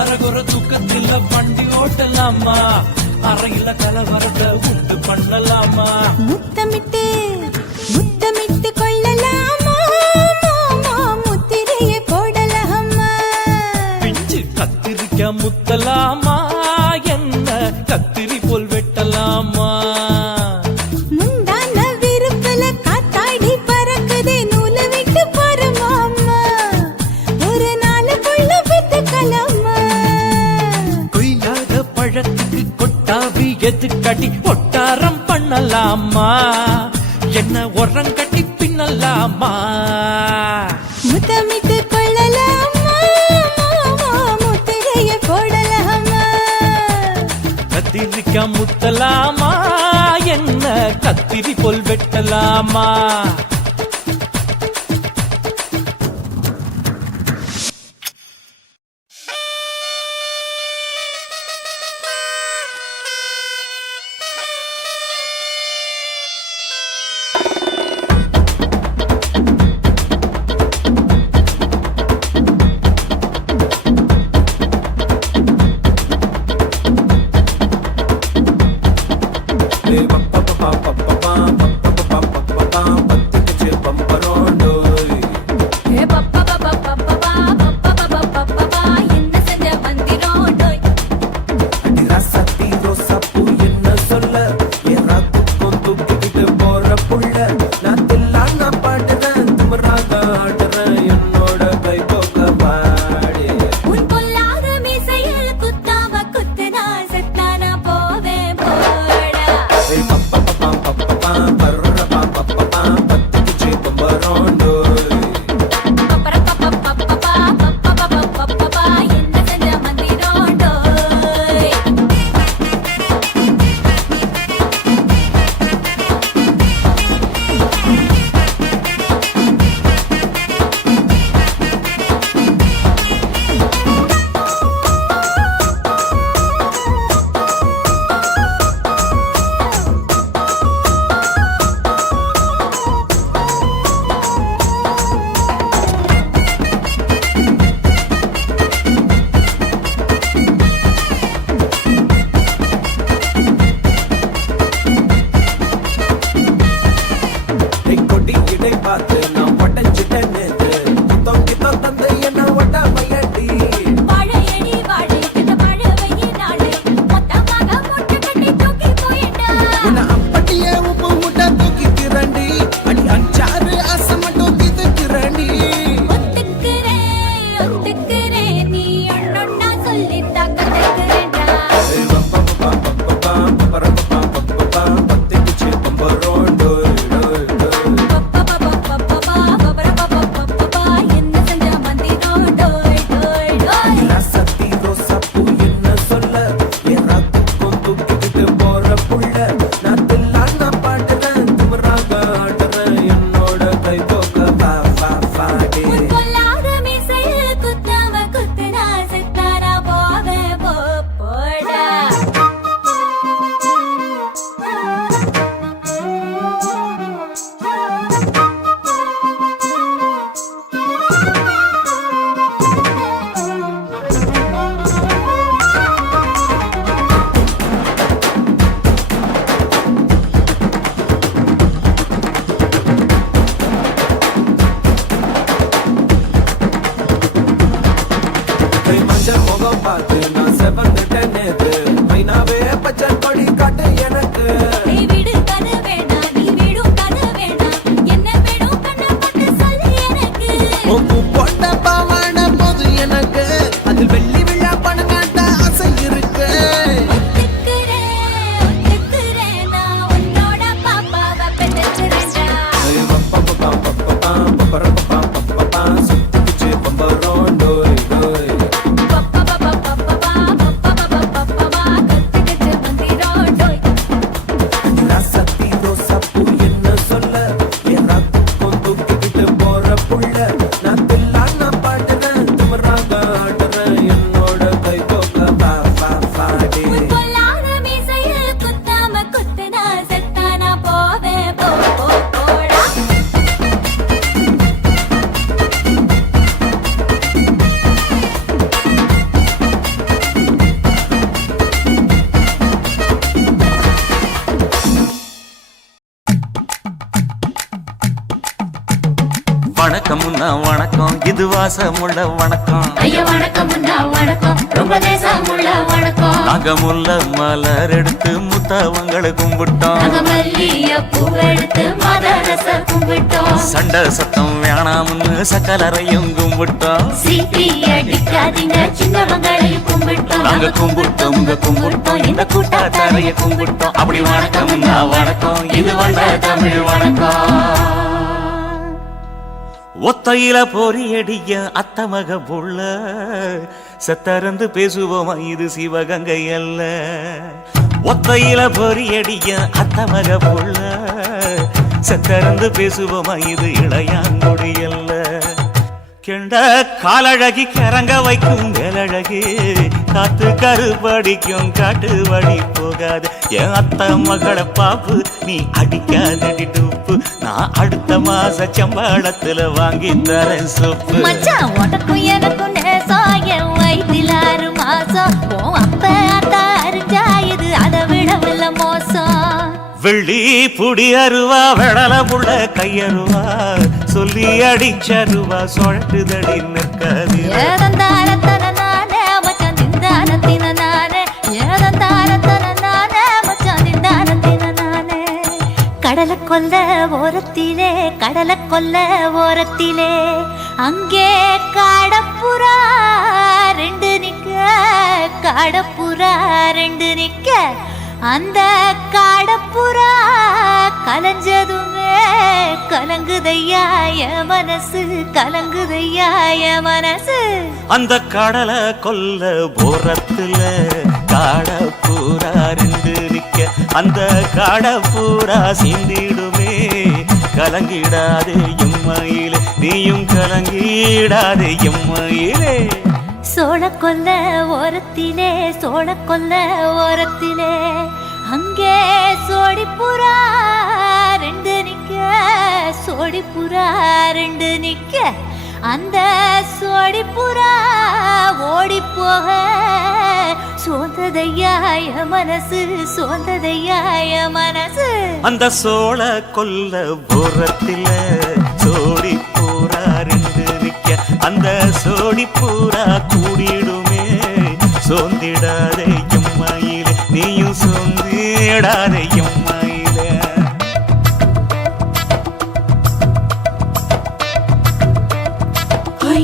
அரகுற தூக்கத்தில் வண்டி ஓட்டலாமா அறையில கலவரத்தை உண்டு பண்ணலாமா முத்தமிட்டு முத்தமிட்டு கொள்ளலாமா மாமா முத்திரையை போடலாமா பிஞ்சு கத்திரிக்கா முத்தலாமா என்ன கத்திரி போல் வெட்டலாமா முந்தான விருப்பல காத்தாடி பறக்குதே நூல விட்டு போற மாமா ஒரு நாளுக்குள்ள பெத்துக்கலாமா கொய்யாத பழத்துக்கு கொட்டாவி எதுக்கடி ஒட்டாரம் பண்ணலாமா என்ன உரம் கட்டி பின்னலாமா முத்தமிட்டு கொள்ளலாமா மாமா முத்திரையை போடலாமா கத்திரிக்கா முத்தலாமா என்ன கத்திரி போல் வெட்டலாமா பத்து முகம் பார்த்து நான் செவந்துட்டேன் நேத்து மைனாவே பச்சை கொடி காட்டு எனக்கு நீ விடு கதை வேணாம் நீ விடும் கதை வேணாம் என்ன வேணும் கண்ணை போட்டு சொல்லு எனக்கு உப்பு போட்ட பாவாட போது எனக்கு அதில் வெள்ளி விழா பணம் காட்ட ஆசை இருக்கு ஒத்துக்கிறேன் நான் உன்னோட பாப்பாவை பெற்றேன்டா சுத்திச்சு பம்பரம் டோய் டோய் கத்துக்கிட்டு வந்திரோடோய் ராசத்தி ரோசாப்பூ என்ன சொல்ல என் ராத்துக்கும் தூக்கிக்கிட்டு போற புள்ள நான் தில்லான பாடுறேன் திமிராக ஆடுறேன் என்னோட கை போக்க பாடி பொல்லாத மீசையில் குத்தாம குத்துனா செத்தானா போவேன் போடா வணக்கம்னா வணக்கம் இது வாசமுள்ள வணக்கம் ஐயா வணக்கம் வணக்கம் ரொம்ப தேசமுள்ள வணக்கம் நாங்க முல்ல மலர் எடுத்து முத்தவங்களை கும்பிட்டோம் நாங்க மல்லிய பூவெடுத்து மதரச கும்பிட்டோம் சண்டை சத்தம் வேணாம்னு சக்கலரையும் கும்பிட்டோம் சீட்டி அடிக்காதீங்க சின்னவங்களை கும்பிட்டோம் நாங்க கும்பிட்டோம் உங்க கும்பிட்டோம் இந்த கூட்டாத்தாரைய கும்பிட்டோம் அப்படி வணக்கம்னா வணக்கம் இது வந்த தமிழ் வணக்கம் ஒத்தையில பொறியடிய அத்தமக புள்ள சத்தறந்து பேசுவோமா இது சிவகங்கை அல்ல ஒத்தையில பொறியடிய அத்தமக புள்ள சத்தறந்து பேசுவோமா இது இளையாங்குடி அல்ல கெண்ட காலழகி கிறங்க வைக்கும் வேலழகி காத்து கருப்படிக்கும் காட்டு வழி போகாது என் அத்த மகளை பாப்பு நீ அடிக்காதடி டூப்பு நான் அடுத்த மாச சம்பளத்துல வாங்கி தரேன் சொப்பு மச்சான் உனக்கும் எனக்கும் நேசம் என் வயிற்றில் 6 மாசம் உன் அப்ப அத்தா அறிஞ்சா இது அதை விடவில்லை மோசம் வெள்ளி புடி அருவா வெடல புள்ள கையருவா சொல்லி அடிச்சருவா சொழட்டுதடி நிற்காது ஏதந்தாரத்தன நானே மச்சான் திந்தானத்தின நானே ஏதந்தாரத்தன நானே மச்சான் திந்தானத்தின நானே கடலை கொல்ல ஓரத்திலே அங்கே காடப்புறா ரெண்டு நிக்க அந்த காடப்புறா கலஞ்சதுமே கலங்குதையா என் மனசு அந்த கடலை கொல்ல போரத்துல காடப்பூரா ரெண்டு நிக்க அந்த காடப்பூரா சிந்திடுமே கலங்கிடாதே எம்மையிலே நீயும் கலங்கிடாதே எம்மையிலே சோழக்கொல்ல ஓரத்திலே அங்கே சோடிப்புறா ரெண்டு நிக்க அந்த சோடிப்புறா ஓடி போக சோந்ததையாய மனசு அந்த சோழ கொல்ல போரத்தில சோடி பூரா ரெண்டு நிக்க அந்த சோடி பூரா கூடிடுமே சோந்திடாதே எம்மையிலே நீயும் சோந்திடாதே எம்மையிலே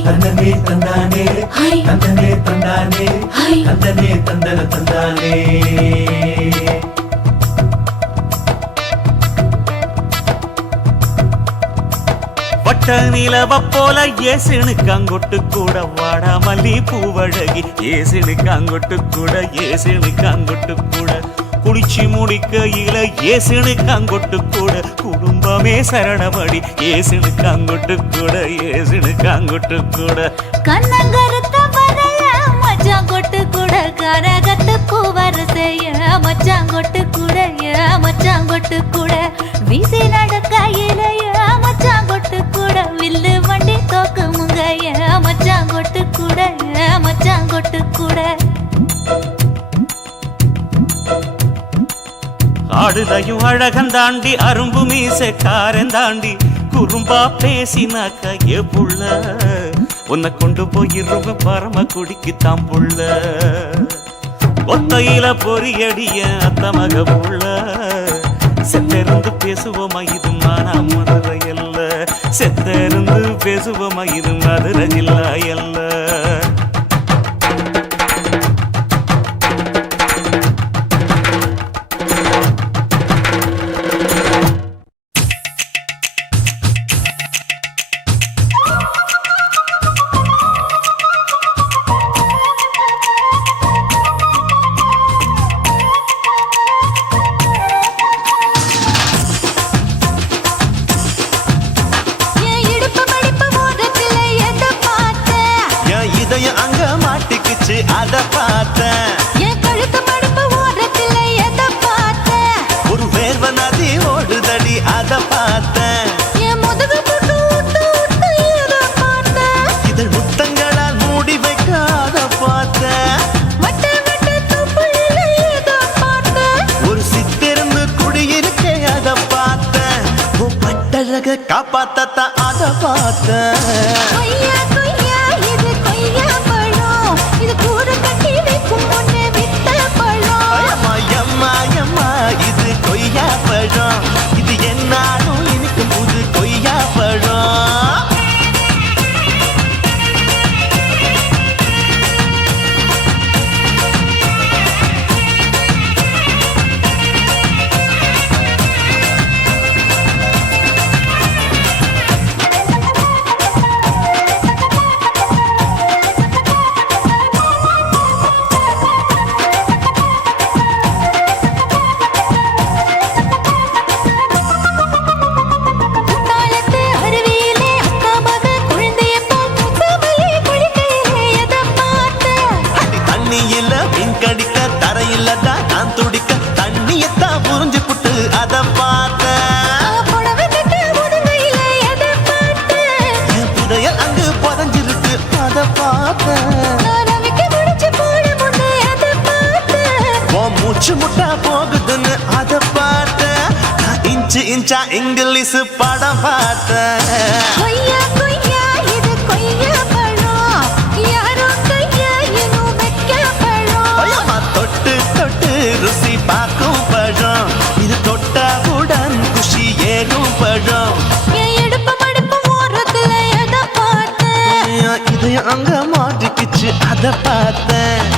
தந்தனே தந்தானே தந்தனே தந்தானே தந்தனே தந்தன தந்தானே வட்ட நிலவ போல ஏசினுக்காங்கொட்டு கூட வாடா மல்லி பூவழகி ஏசினுக்காங்கொட்டு கூட குளிச்சு முடிக்கையில ஏசினுக்காங்கொட்டு கூட குடும்பமே சரணமடி ஏசினுக்காங்கொட்டு கூட கண்ணங்கருத்த வரல மச்சாங்கொட்டு கூட கரகத்து பூவரசைய மச்சாங்கொட்டு கூட வீசி நடக்கையிலைய மச்சாங்கொட்டு கூட வில்லு வண்டி தோக்கு முங்கைய மச்சாங்கொட்டு கூட ஆடுதையும் அழகந்தாண்டி அரும்பு மீச காரந்தாண்டி குறும்பா பேசினாக்க ஏ புள்ள உன்னை கொண்டு போயிருவ பரம குடிக்கு தாம்புள்ள ஒத்தையில பொறியடிய அத்த மக புள்ள செத்திருந்து பேசுவோமா இது மானா மதுரை அல்ல செத்திருந்து பேசுவோமா இது மதுரை ஜில்லா அல்ல என் இடுப்பு மடிப்பு ஓரத்துல எதை பார்த்தேன்? என் இதயம் அங்க மாட்டிக்கிச்சு அத பார்த்தேன் என் கழுத்து மடிப்பு ஓரத்துல எதை பார்த்தேன்? ஒரு வேர்வ நதி ஓடுதடி அத பார்த்தேன் என் முதுகு போட்டு ஊத்து ஊத்து எதை பார்த்தேன்? இதழ் முத்தங்களால் மூடி வைக்க அத பார்த்தேன் வட்ட வட்ட தொப்புளில எதை பார்த்தேன்? ஒரு சித்திருந்து குடியிருக்க அத பார்த்தேன் உன் பட்டழக காப்பாத்தத்தான் அத பார்த்தேன் கொய்யா கொய்யா இது கொய்யா பழம். இது கூடு கட்டி வைக்கும் முன்னே வித்த பழம். அம்மா எம்மா எம்மா இது கொய்யா பழம் இது என்னாலும் எனக்கு புது கொய்யா பழம் குத்தாலத்து அருவியிலே அக்கா மக குழந்தைய போல் முத்தமல்லி குளிக்கையிலே எதை பார்த்தேன்? அடி தண்ணி இல்ல மீன் கடிக்க தரையில்லதான் நான் துடிக்க தண்ணியத்தான் புரிஞ்சு புட்டு அத பார்த்தேன் புடவை கட்ட முதுகையிலே எதை பார்த்தேன்? என் புதையல் அங்கு புதஞ்சிருக்கு அத பார்த்தேன் நான் ரவிக்கு முடிச்சு போட முன்னே எதை பார்த்தேன்? உன் மூச்சு முட்டா போகுதுன்னு அத பார்த்தேன் நான் இன்ச்சு இன்ச்சா இங்கிலீஷ் படம் பார்த்தேன் கொய்யா கொய்யா இது கொய்யா பழம். யாரோ கையா இன்னும் வைக்க பழம். ஐயம்மா தொட்டு தொட்டு ருசி பார்க்கும் பழம் இது தொட்டவுடன் குஷி ஏறும் பழம் என் இடுப்பு மடிப்பு ஓரத்துல எதை பார்த்தேன்? என் இதயம் அங்க மாட்டிக்கிச்சு அத பார்த்தேன்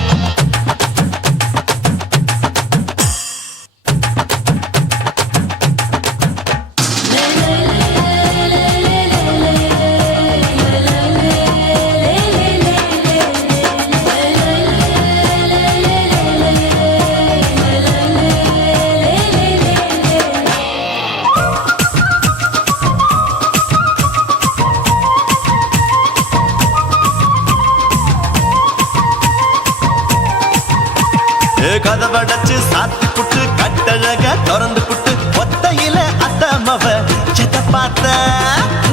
கதவடைச்சு சாத்தி புட்டு கட்டழக திறந்து புட்டு ஒத்தையில அத்தமவ எத பார்த்த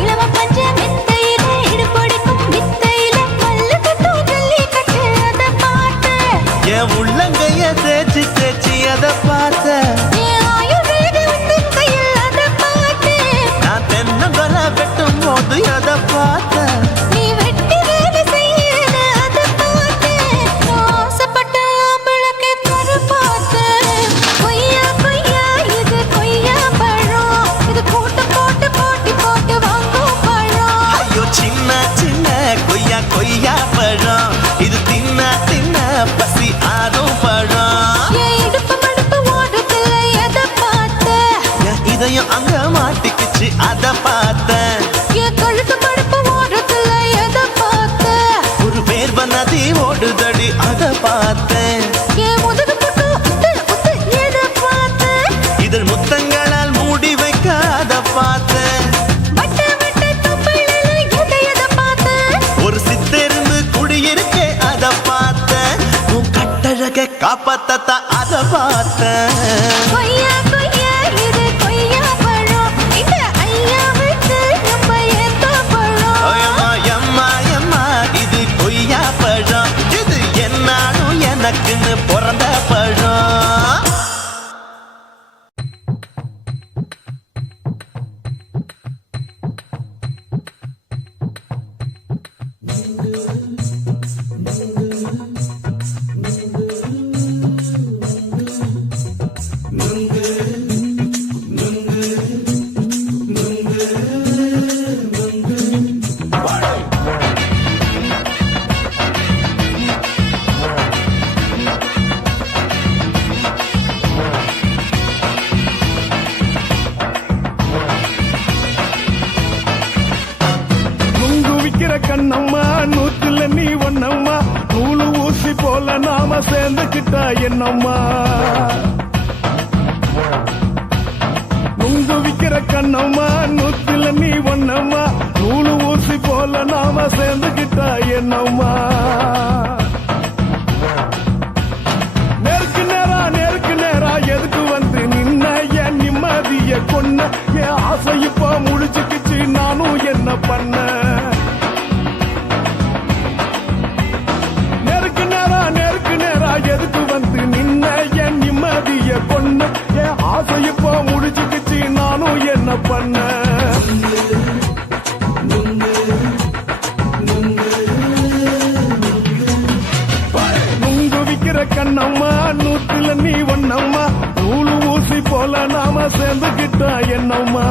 இளம பஞ்ச மெத்தையிலே இடுப்பொடிக்கும் வித்தையில மல்லு கட்டும் ஜல்லிக்கட்டு அதை பார்த்தேன். என் உள்ளங்கைய தேய்ச்சி தேய்ச்சி அத பார்த்த என் ஆயுர்வேத உந்தன் கையில் அதை பார்த்தேன். நான் தென்னங்கொலை வெட்டும் போது அத பார்த்த நீ வெட்டி வேலை செய்யறத அதை பார்த்தேன். நான் ஆசைப்பட்ட ஆம்பளுக்கு தர பார்த்தேன். கொய்யா கொய்யா இது கொய்யா பழம். இது கூட்டு போட்டு போட்டி போட்டு வாங்கும் பழம். ஐயோ சின்ன சின்ன கொய்யா கொய்யா பழம் இது தின்ன தின்ன பசி ஆறும் பழம் என் இடுப்பு மடிப்பு ஓரத்துல எதை பார்த்தேன்? என் இதயம் அங்க மாட்டிக்கிச்சு அத பார்த்தேன் என் கழுத்து மடிப்பு ஓரத்துல எதை பார்த்தேன்? ஒரு வேர்வ நதி ஓடுதடி அத பார்த்தேன் என் முதுகு போட்டு உத்து உத்து எதை பார்த்தேன்? இதழ் முத்தங்களால் மூடி வைக்க அத பார்த்தேன் வட்ட வட்ட தொப்புளில எதை பார்த்தேன்? ஒரு சித்திருந்து குடியிருக்கே அத பார்த்தேன் உன் கட்டழக காப்பாத்தத்தான் அத பார்த்தேன் கொய்யா கொய்யா இது கொய்யா பழம். இந்த ஐயாவுக்கு நம்ம எந்த பழம்? ஐயம்மா எம்மா எம்மா இது கொய்யா பழம் இது என்னாலும் எனக்குன்னு பிறந்த பழம் கண்ணம்மா நூத்துல நீ ஒன்னம்மா நூலு ஊசி போல நாம சேர்ந்துக்கிட்டா என்னம்மா நுங்கு விக்கிற கண்ணம்மா நூத்துல நீ ஒன்னம்மா நூலு ஊசி போல நாம சேர்ந்துக்கிட்டா என்னம்மா நேருக்கு நேரா எதுக்கு வந்து நின்ன என் நிம்மதிய கொன்ன என் ஆசை இப்ப முடிச்சுக்கிச்சு நானும் என்ன பண்ண எதுக்கு வந்து நின்ன என் நிம்மதிய கொன்ன என் ஆசை இப்போ முடிச்சுக்கிச்சு நானும் என்ன பண்ண நுங்கு விக்கிற கண்ணம்மா நூத்துல நீ ஒன்னம்மா நூலு ஊசி போல நாம சேர்ந்துக்கிட்டா என்னம்மா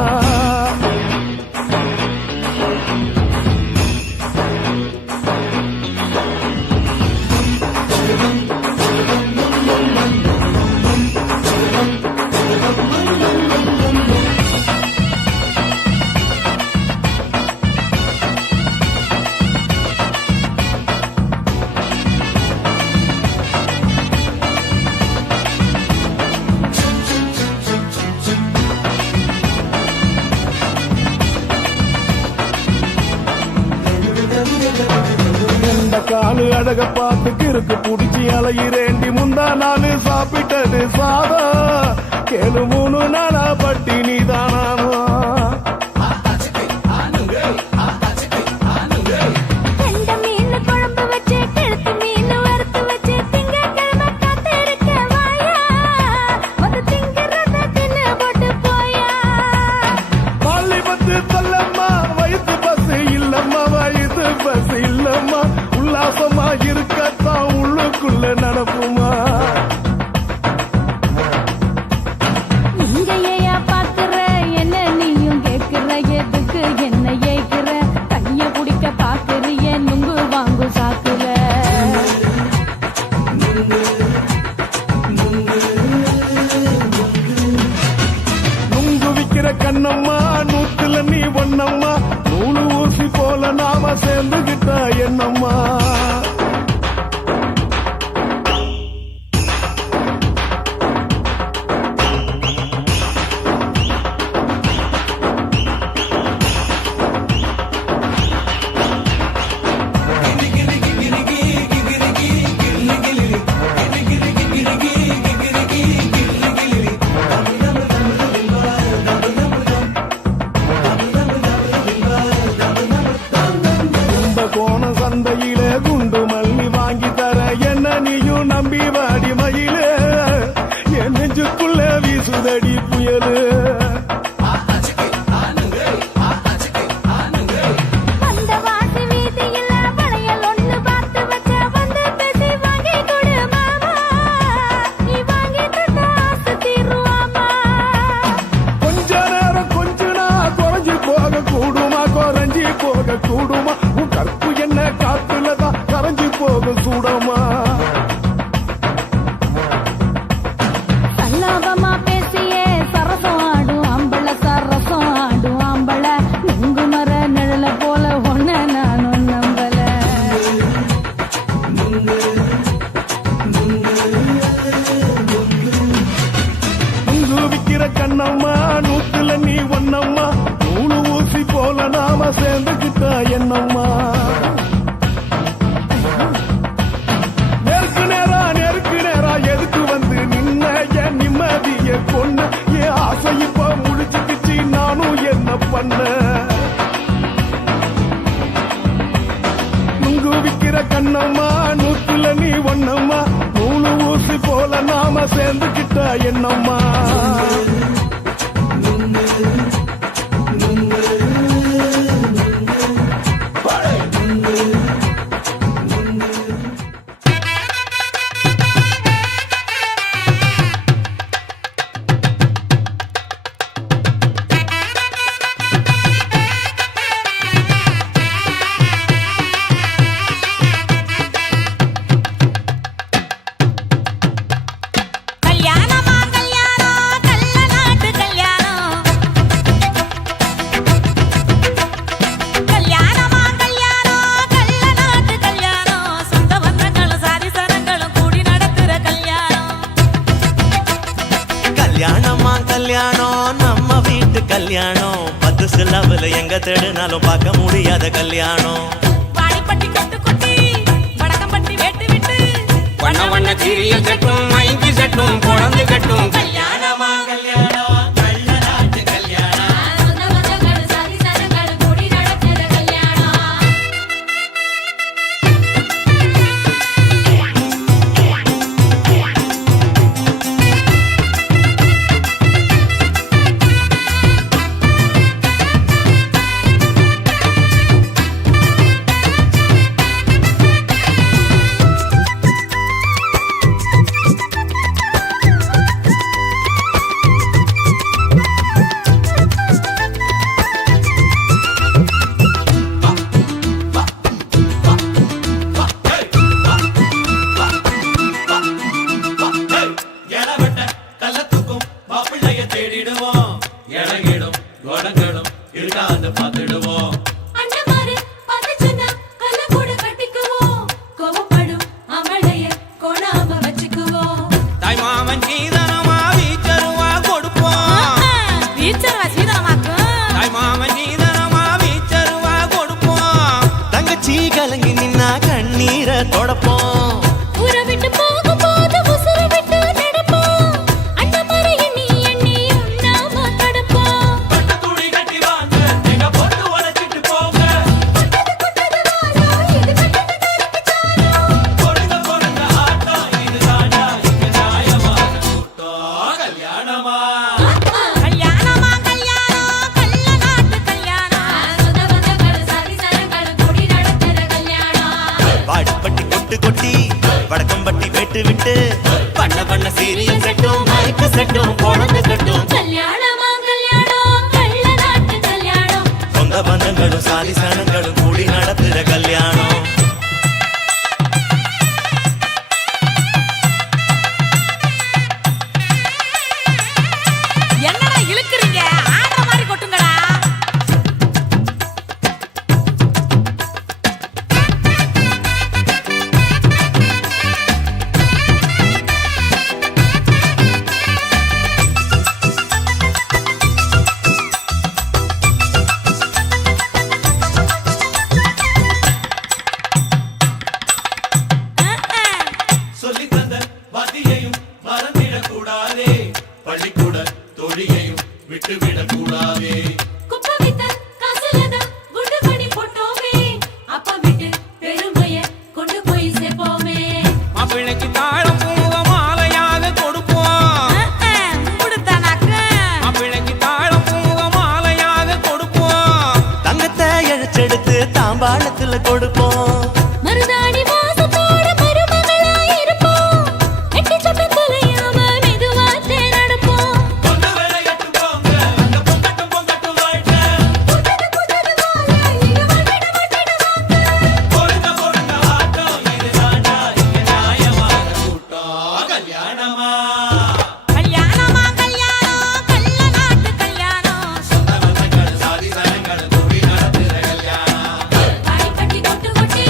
காலு அழக பார்த்துக்கு இருக்கு புடிச்சி அலையிறேண்டி முந்தா நாலு சாப்பிட்டது சாதா கேளு 3 நாளா பட்டினி தானாமா பஸ் இல்லம்மா உல்லாசமா இருக்கத்தான் உள்ளுக்குள்ள நடப்புமா நீங்க ஏயா பாக்குற என்ன நீயும் கேக்குற எதுக்கு என்ன ஏக்குற தண்ணிய குடிக்க பாக்குறிய நுங்கு வாங்கு சாக்குற நுங்கு விக்கிற கண்ணம்மா நூத்துல நீ ஒன்னம்மா நூலு ஊசி போல நாம சேர்ந்துகிட்டா என்னம்மா சந்தையில குண்டு மல்லி வாங்கி தர என்ன நீயும் நம்பி வாடி மயில என் நெஞ்சுக்குள்ள வீசுதடி புயலு கொஞ்ச நேரம் கொஞ்ச நான் குறைஞ்சி போக கூடுமா குறைஞ்சி போக கூடுமா உன் கற்பு என்ன காத்துலதான் கரைஞ்சி போக சூடமா சல்லாபமா பேசியே சரசம் ஆடும் அம்பள சரசம் ஆடும் அம்பள நுங்கு மர நிழல போல ஒன்ன நானும் நம்பல நுங்கு விக்கிற கண்ணம்மா நூத்துல நீ ஒன்னம்மா நூலு ஊசி போல நாம சேர்ந்துக்கிட்டா என்னம்மா நேருக்கு நேரா எதுக்கு வந்து நின்ன என் நிம்மதிய கொன்ன என் ஆசை இப்ப முடிச்சுக்கிச்சு நானும் என்ன பண்ண நுங்கு விக்கிற கண்ணம்மா நூத்துல நீ ஒன்னம்மா நூலு ஊசி போல நாம சேர்ந்துக்கிட்டா என்னம்மா நுங்கு கல்யாணம் 10 சில்லாவில் எங்க தேடினாலும் பார்க்க முடியாத கல்யாணம் வாடிப்பட்டி கட்டு கொட்டி வடக்கம்பட்டி வெட்டு விட்டு வண்ண வண்ண சீரியல் செட்டும் மைங்கி செட்டும் குழந்தை கட்டும் கல்யாணமா கல்யாணம் கள்ள நாட்டு கல்யாணம் சொந்த பந்தங்கள் சாதி சனங்கள் கூடி நடக்கிற கல்யாணம் எலவட்ட கள்ளத்துக்கும் மாப்பிள்ளைய தேடிடுவோம் இறங்கிடும் கோடங்களும் இருக்காது பார்த்துடுவோம் அண்ணமாரு பதச்சன கல்ல கூட கட்டிக்குவோம் கோவப்படும் அமளைய கோணாம வச்சுக்குவோம் தாய் மாமன் சீதனமா வீச்சருவா கொடுப்போம் வீச்சரவா சீதனமாக்கும் தாய் மாமன் சீதனமா வீச்சருவா கொடுப்போம் தங்கச்சி கலங்கி நின்னா கண்ணீரை தொடப்போம் ஊரை விட்டு போகும்போது உசுரை விட்டு நடப்போம் அண்ணமாரு எண்ணி எண்ணி உண்ணாம தடுப்போம் பட்டு துணி கட்டி வாங்க எங்க பொண்ணு உழைச்சிட்டு போங்க பொருங்க பொருங்க ஆட்டம் இதுதானா இங்க நியாயமான கூட்டம் கல்யாணமா கல்யாணமா கல்யாணம் கள்ள நாட்டு கல்யாணம் சொந்த பந்தங்கள் சாதி சனங்கள் கூடி நடக்கிற கல்யாணம் வாடிப்பட்டி கொட்டு கொட்டி வடக்கம்பட்டி வெட்டு விட்டு பண்ண பண்ண சீரியல் செட்டும் மைக்கு செட்டும் குழந்தை கட்டும் கல்யாணமா கல்யாணம் கள்ள நாட்டு கல்யாணம் சொந்த பந்தங்களும் சாதி சனங்களும் கூடி நடத்துற கல்யாணம் என்னடா இழுக்குறீங்க ஆடுற மாதிரி கொட்டுங்கடா சொல்லி தந்த வாத்தியையும் மறந்திடக் கூடாதே பள்ளிக்கூட தொழியையும் விட்டுவிடக் கூடாதே குப்பை வித்த காசுலதான் குண்டு பண்ணி போட்டோமே அப்பா விட்டு பெருமைய கொண்டு போய் சேர்ப்போமே மாப்பிள்ளைக்கு தாழம் பூவ மாலையாக கொடுப்போம் மாப்பிள்ளைக்கு தாழம் பூவ மாலையாக கொடுப்போம் தங்கத்தை இழைச்செடுத்து தாம்பாளத்துல கொடுப்போம் மருதாணி வாசத்தோட மருமகளா இருப்போம் எட்டி சொட்ட தொலையாம மெதுவாத்தே நடப்போம் பொண்ணு வேலையட்டு போங்க அந்த பொங்கட்டும் பொங்கட்டும் வாழ்க்கை பொருங்க பொருங்க ஆட்டம் இதுதானா இங்க நியாயமான கூட்டம் கல்யாணமா கல்யாணமா கல்யாணம் கள்ள நாட்டு கல்யாணம் சொந்த பந்தங்கள் சாதி சனங்கள் கூடி நடத்துற கல்யாணம் வாடிப்பட்டி கொட்டு கொட்டி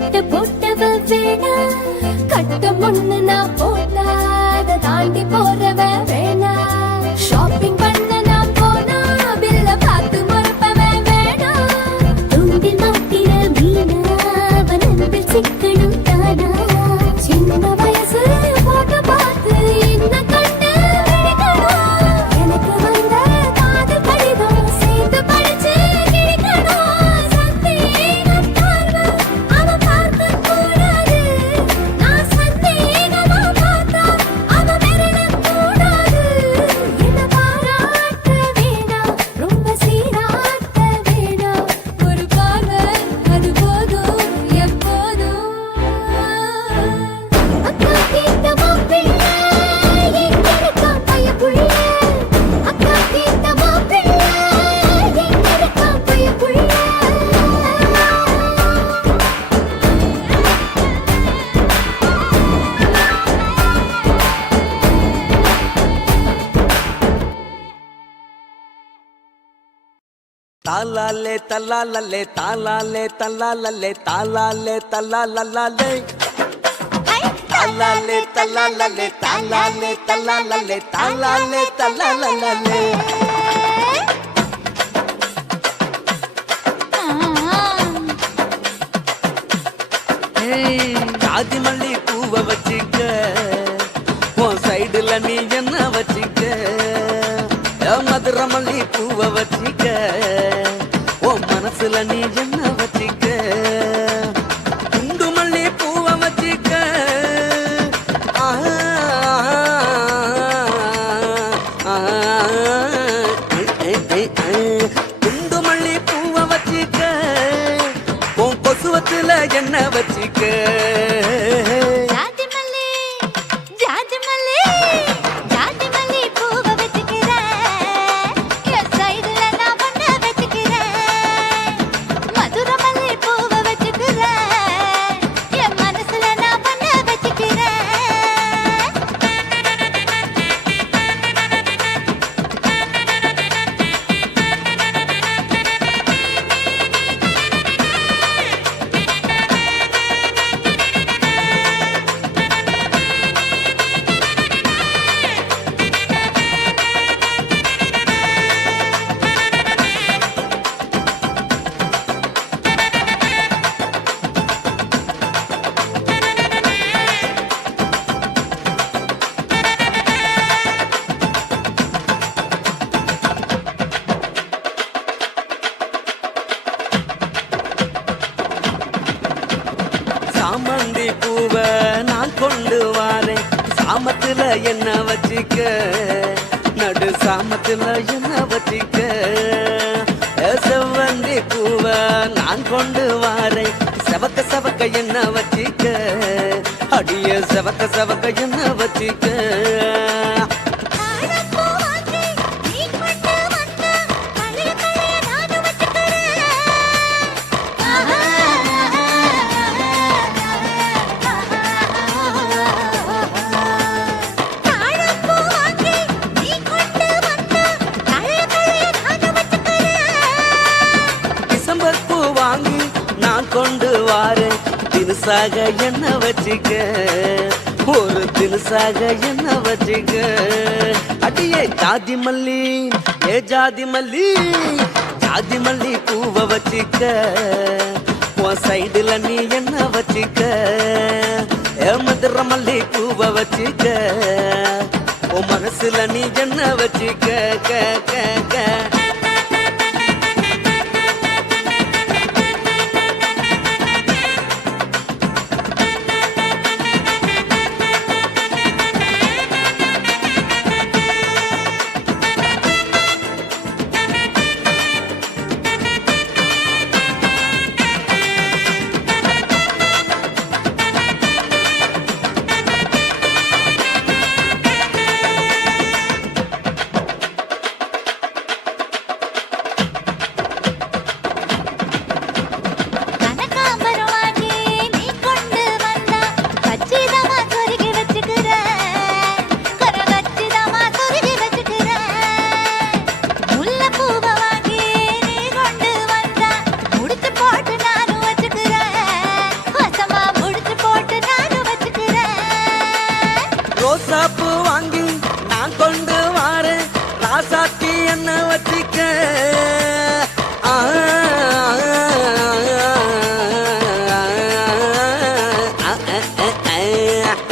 கட்ட போட்டவ வேணா கட்ட முன்னு நான் போட்டா அதை தாண்டி போறவ வேணா ஷாப்பிங் பண்ண நான் போனா பில்ல பார்த்து மறுப்பவ வேணா துண்டில் மாட்டிர மீனா வனம்பில் சிக்கணும் தானா சின்ன வயசு போட்ட பார்த்து என்ன கண்டு விழிக்கணும் எனக்கு வந்த காதல் கடிதம் சேர்ந்து படிச்சு கிழிக்கணும் சந்தேகம் பார்வை அவ பார்க்க கூடாது நான் சந்தேகமா பார்த்தா அவ மிரளக் கூடாது என்ன பாராட்ட வேணாம் ரொம்ப சீராட்ட வேணாம் ஒரு பார்வை அது போதும் எப்போதும் அக்கா தீர்த்த மாப்பிள்ளை எங்கிருக்கான் பையப்புள்ள அக்கா தீர்த்த மாப்பிள்ளை எங்கிருக்கான் பையப்புள்ள தாலாலே தல்லாலல்லே தாலாலே தல்லாலல்லே தாலாலே தல்லாலல்லே தாலாலே தல்லாலல்லே தாலாலே தல்லாலல்லே தாலாலே தல்லாலல்லே ஜாதி மல்லி பூவை வச்சிக்க உன் சைடுல நீ என்ன வச்சிக்க மதுரை மல்லி பூவை வச்சிக்க உன் மனசுல நீ என்ன வச்சிக்க குண்டு மல்லி பூவை வச்சிக்க குண்டு மல்லி பூவை வச்சிக்க உன் கொசுவத்துல என்ன வச்சிக்க ஜாதி மல்லி ஜாதி மல்லி ஜாதி மல்லி பூவை வச்சுக்கிறேன் என் சைடுல நான் பண்ண வச்சுக்கிறேன் மதுரை மல்லி பூவை வச்சுக்கிறேன் என் மனசுல நான் பண்ண வச்சுக்கிறேன் சாமந்தி பூவை நான் கொண்டு வாரேன் சாமத்துல என்ன வச்சிக்க நடு சாமத்துல என்ன வச்சிக்க செவ்வந்தி பூவை நான் கொண்டு வாரேன் செவக்க செவக்க என்ன வச்சிக்க அடிய செவக்க செவக்க என்ன வச்சிக்க டிசம்பர் பூ வாங்கி நான் கொண்டு வாரேன் தினுசாக என்ன வச்சிக்க ஒரு தினுசாக என்ன வச்சிக்க அடியே ஜாதி மல்லி ஏ ஜாதி மல்லி ஜாதி மல்லி பூவை வச்சிக்க உன் சைடுல நீ என்ன வச்சிக்க மதுரை மல்லி பூவை வச்சிக்க உன் மனசுல நீ என்ன வச்சிக்க க க க ரோசாப்பூ வாங்கி நான் கொண்டு வாரேன் ராசாத்தி என்ன வச்சிக்க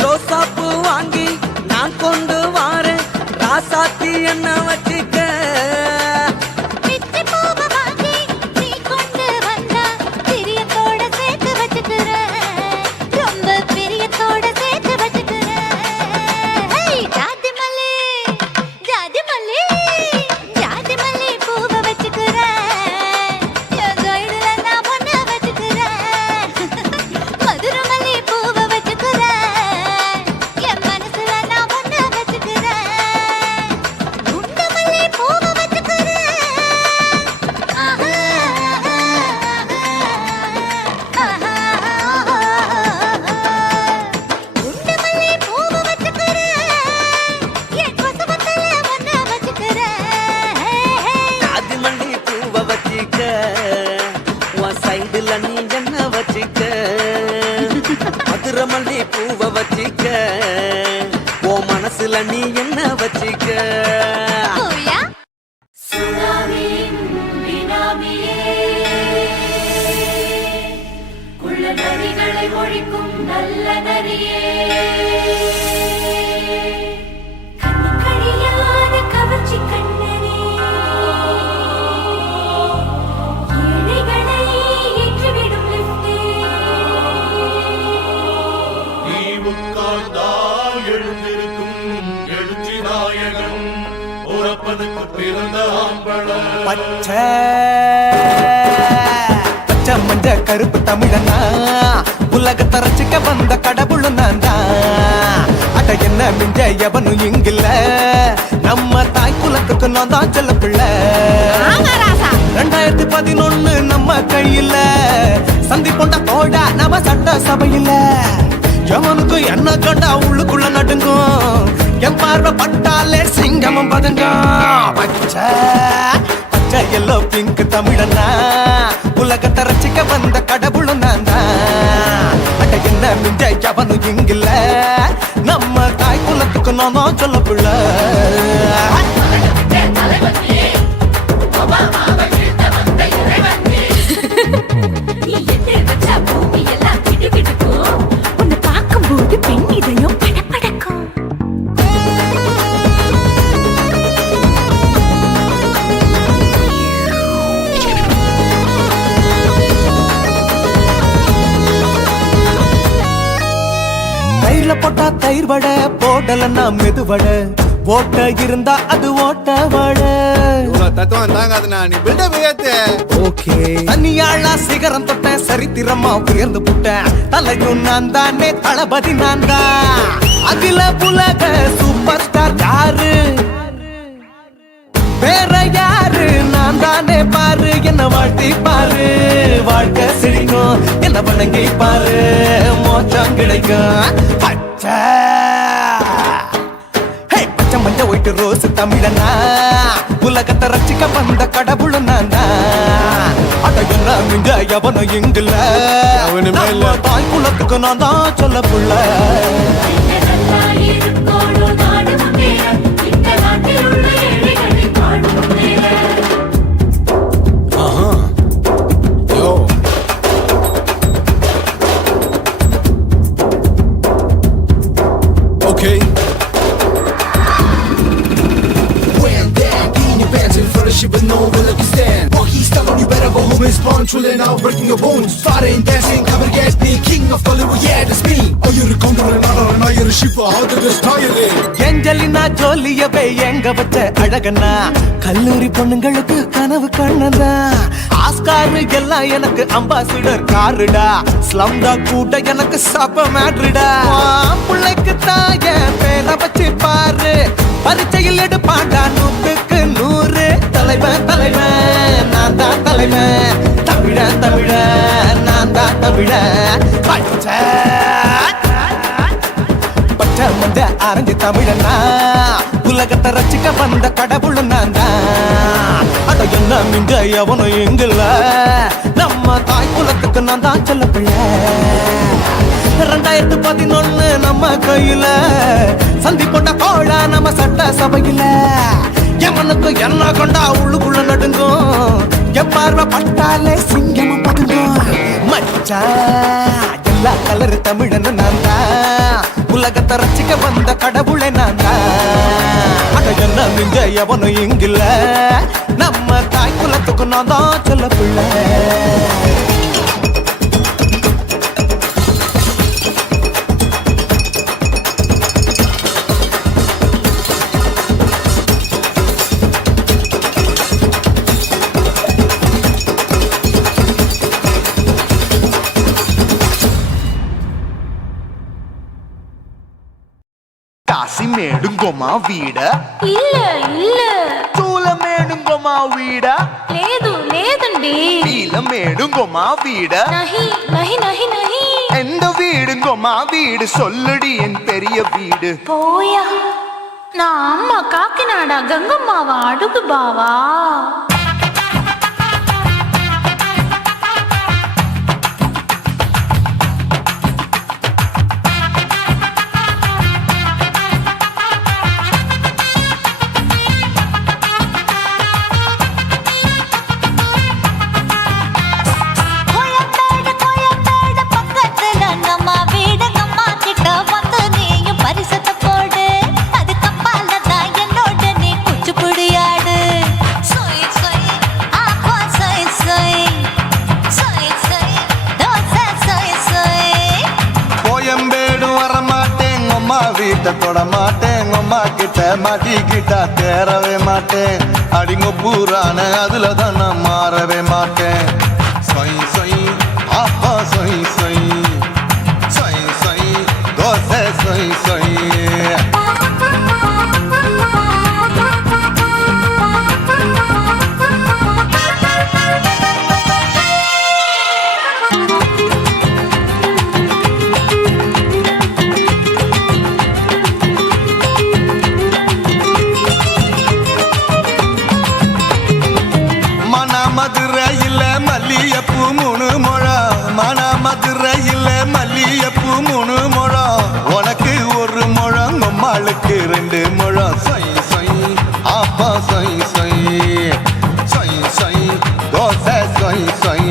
ரோசாப்பூ வாங்கி நான் கொண்டு வாரேன் ராசாத்தி என்ன வச்சிக்க பிச்சி பூவை வாங்கி நீ கொண்டு வந்தா பிரியத்தோட சேர்த்து வச்சுக்கிறேன் ரொம்ப பிரியத்தோட சேர்த்து வச்சுக்கிறேன் ஜாதி மல்லி ஜாதி மல்லி ஜாதி மல்லி பூவை வச்சுக்கிறேன் என் கையில நான் ஒண்ணு வச்சுக்கிறேன் மதுரை மல்லி பூவை வச்சுக்கிறேன் என் மனசுல நான் ஒண்ணு வச்சுக்கிறேன் குண்டு மல்லி பூவை வச்சுக்கிறேன் ஆஹா குண்டு மல்லி பூவை வச்சுக்கிறேன் என் கொசுவத்துல ஒண்ணு வச்சுக்கிறேன் ஜாதி மல்லி பூவை வச்சிக்க உன் சைடுல நீ என்ன வச்சிக்க மதுரை மல்லி பூவை வச்சிக்க உன் மனசுல நீ என்ன வச்சிக்க ஓயா குள்ள நரிகளை ஒழிக்கும் நல்ல நரியே கண்ணிக்கழியாத கவர்ச்சி கண்ணனே ஏழைகளை ஏற்றிவிடும் லிப்டே நீ உட்கார்ந்தால் எழுந்திருக்கும் எழுச்சி நாயகன் உறப்பதுக்கு பிறந்த ஆம்பளம் பச்சை பச்சை மஞ்ச கருப்பு தமிழனா உலகத்தை ரசிக்க வந்த கடவுள் நான் தான் அட என்ன மிஞ்ச எவனும் இங்கில்ல நம்ம தாய் குலத்துக்கு நான் தான் செல்ல பிள்ளை 2011 நம்ம கையில சந்தி கொண்ட தோட நம்ம சட்ட சபையில எவனுக்கு என்ன கண்டா உள்ளுக்குள்ள நடுங்கும் என் பார்வை பட்டாலே சிங்கமும் பதுங்க பச்சை பச்சை எல்லோ பிங்க் தமிழனா உலகத்தை ரசிக்க வந்த கடவுளும் நான் தான் அட என்ன மிஞ்ச எவனும் இங்கில்ல நம்ம தாய் குலத்துக்கு நான் தான் சொல்ல பிள்ளை நீ எட்டு வச்சா பூமி எல்லாம் கிடுகிடுக்கும் உன்னை பார்க்கும்போது பெண் இதயம் படபடக்கும் தயிர்ல போட்டா தயிர் வடை போடலன்னா மெதுவடை ஓட்ட இருந்தா அது ஓட்ட வடை தத்துவம் தாங்காதுண்ணா நீ பில்டப் ஏத்து ஓகே தனியாளா சிகரம் தொட்ட சரித்திரமா உயர்ந்து புட்டேன் தலையும் நான் தானே தளபதி நான் தான் அகில புலக சூப்பர் ஸ்டார் யாரு வேற யாரு நான் தானே பாரு என்ன வாழ்த்தி பாரு வாழ்க்கை சிரிக்கும் என்ன வணங்கி பாரு மோச்சம் கிடைக்கும் பச்சை பச்சை மஞ்ச ஒயிட்டு ரோஸ் தமிழனா உலகத்தை ரசிக்க வந்த கடவுள் நான் தான் அட என்ன மிஞ்ச எவனும் இங்கில்ல நம்ம தாய் குலத்துக்கு நான் தான் சொல்ல புள்ள நல்லா இருக்கோடும் நாடு முன்னேற இந்த நாட்டில் உள்ள ஏழைகளை பாடும் முன்னேற Okay. When that in your pants in front of shit with no will you stand. Walk he's telling you better go home and spawn trolling out breaking your bones. Fighting, dancing, cover gas, me king of Hollywood, yeah that's me. Oh you're a counter and not you're a shipper, how did this tire it? Angelina ஜோலியவே எங்க வச்ச அழகனா கல்லூரி பொண்ணுங்களுக்கு கனவு கண்ணதா Oscar எல்லாம் எனக்கு ambassador காருடா ஸ்லம்டா கூட எனக்கு சப்ப மேட்ருடா பிள்ளைக்கு தாய பேரை வச்சு பாரு பரீட்சையில் எடுப்பாண்டா 100க்கு 100 தலைவன் தலைவன் நான் தான் தலைவன் தமிழன் தமிழன் நான் தான் தமிழன் பச்சை பச்சை மஞ்ச ஆரஞ்சு தமிழனா உலகத்தை ரசிக்க வந்த கடவுள் நான் தான் அட என்ன மிங்க எவனும் எங்கில்ல நம்ம தாய் குலத்துக்கு நான் தான் சொல்ல பிள்ளை 2011 நம்ம கையில சந்தி போட்ட கோழ நம்ம சட்ட சபையில எவனுக்கு என்ன கொண்டா உள்ளுக்குள்ள நடுங்கும் எப்பார்வ பட்டாலே சிங்கமும் பதுங்கும் மச்சா எல்லா கலர் தமிழன் நான் தான் உலகத்தை ரசிக்க வந்த கடவுளை நான் தான் அட என்ன மிஞ்ச எவனும் இங்கில்ல நம்ம தாய் குலத்துக்கு நான் தான் சொல்ல பிள்ளை కాశీమేడుంగోమా వీడ இல்ல இல்ல తూలమేడుంగోమా వీడ లేదండి నీలమేడుంగోమా వీడ నహి నహి నహి నహి எந்த வீடுங்கோமா வீடு சொல்லுடி என் பெரிய வீடு போயா நான் அம்மா காக்கிநாடா கங்கம்மாவா அடுகு பாவா வீட்டை தொட மாட்டேன் அம்மா கிட்ட மாட்டிக்கிட்டா தேரவே மாட்டேன் அடிங்க பூரான அதுல தான் நான் மாறவே மாட்டேன் சொய் சொய் அப்பா சொய் சொய் சொய் சொய் தோசை சொய் சொய் மதுரையில் மல்லியப்பூ 3 முழம் மன மதுரையில் மல்லியப்பூ 3 முழம் உனக்கு 1 முழம் அம்மாளுக்கு 2 முழம் சொய் சொய் அப்பா சொய் சொய் சொய் சொய் தோசை சொய் சொய்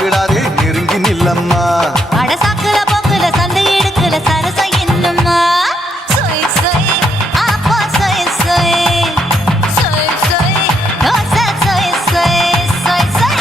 விடாதே நெருங்கி நில்லம்மா அடசாக்குல போக்குல சந்தை எடுக்கல சரச என்னம்மா சொய் சொய் அப்பா சொய் சொய் சொய் சொய் தோசை சொய் சொய் சொய் சொய்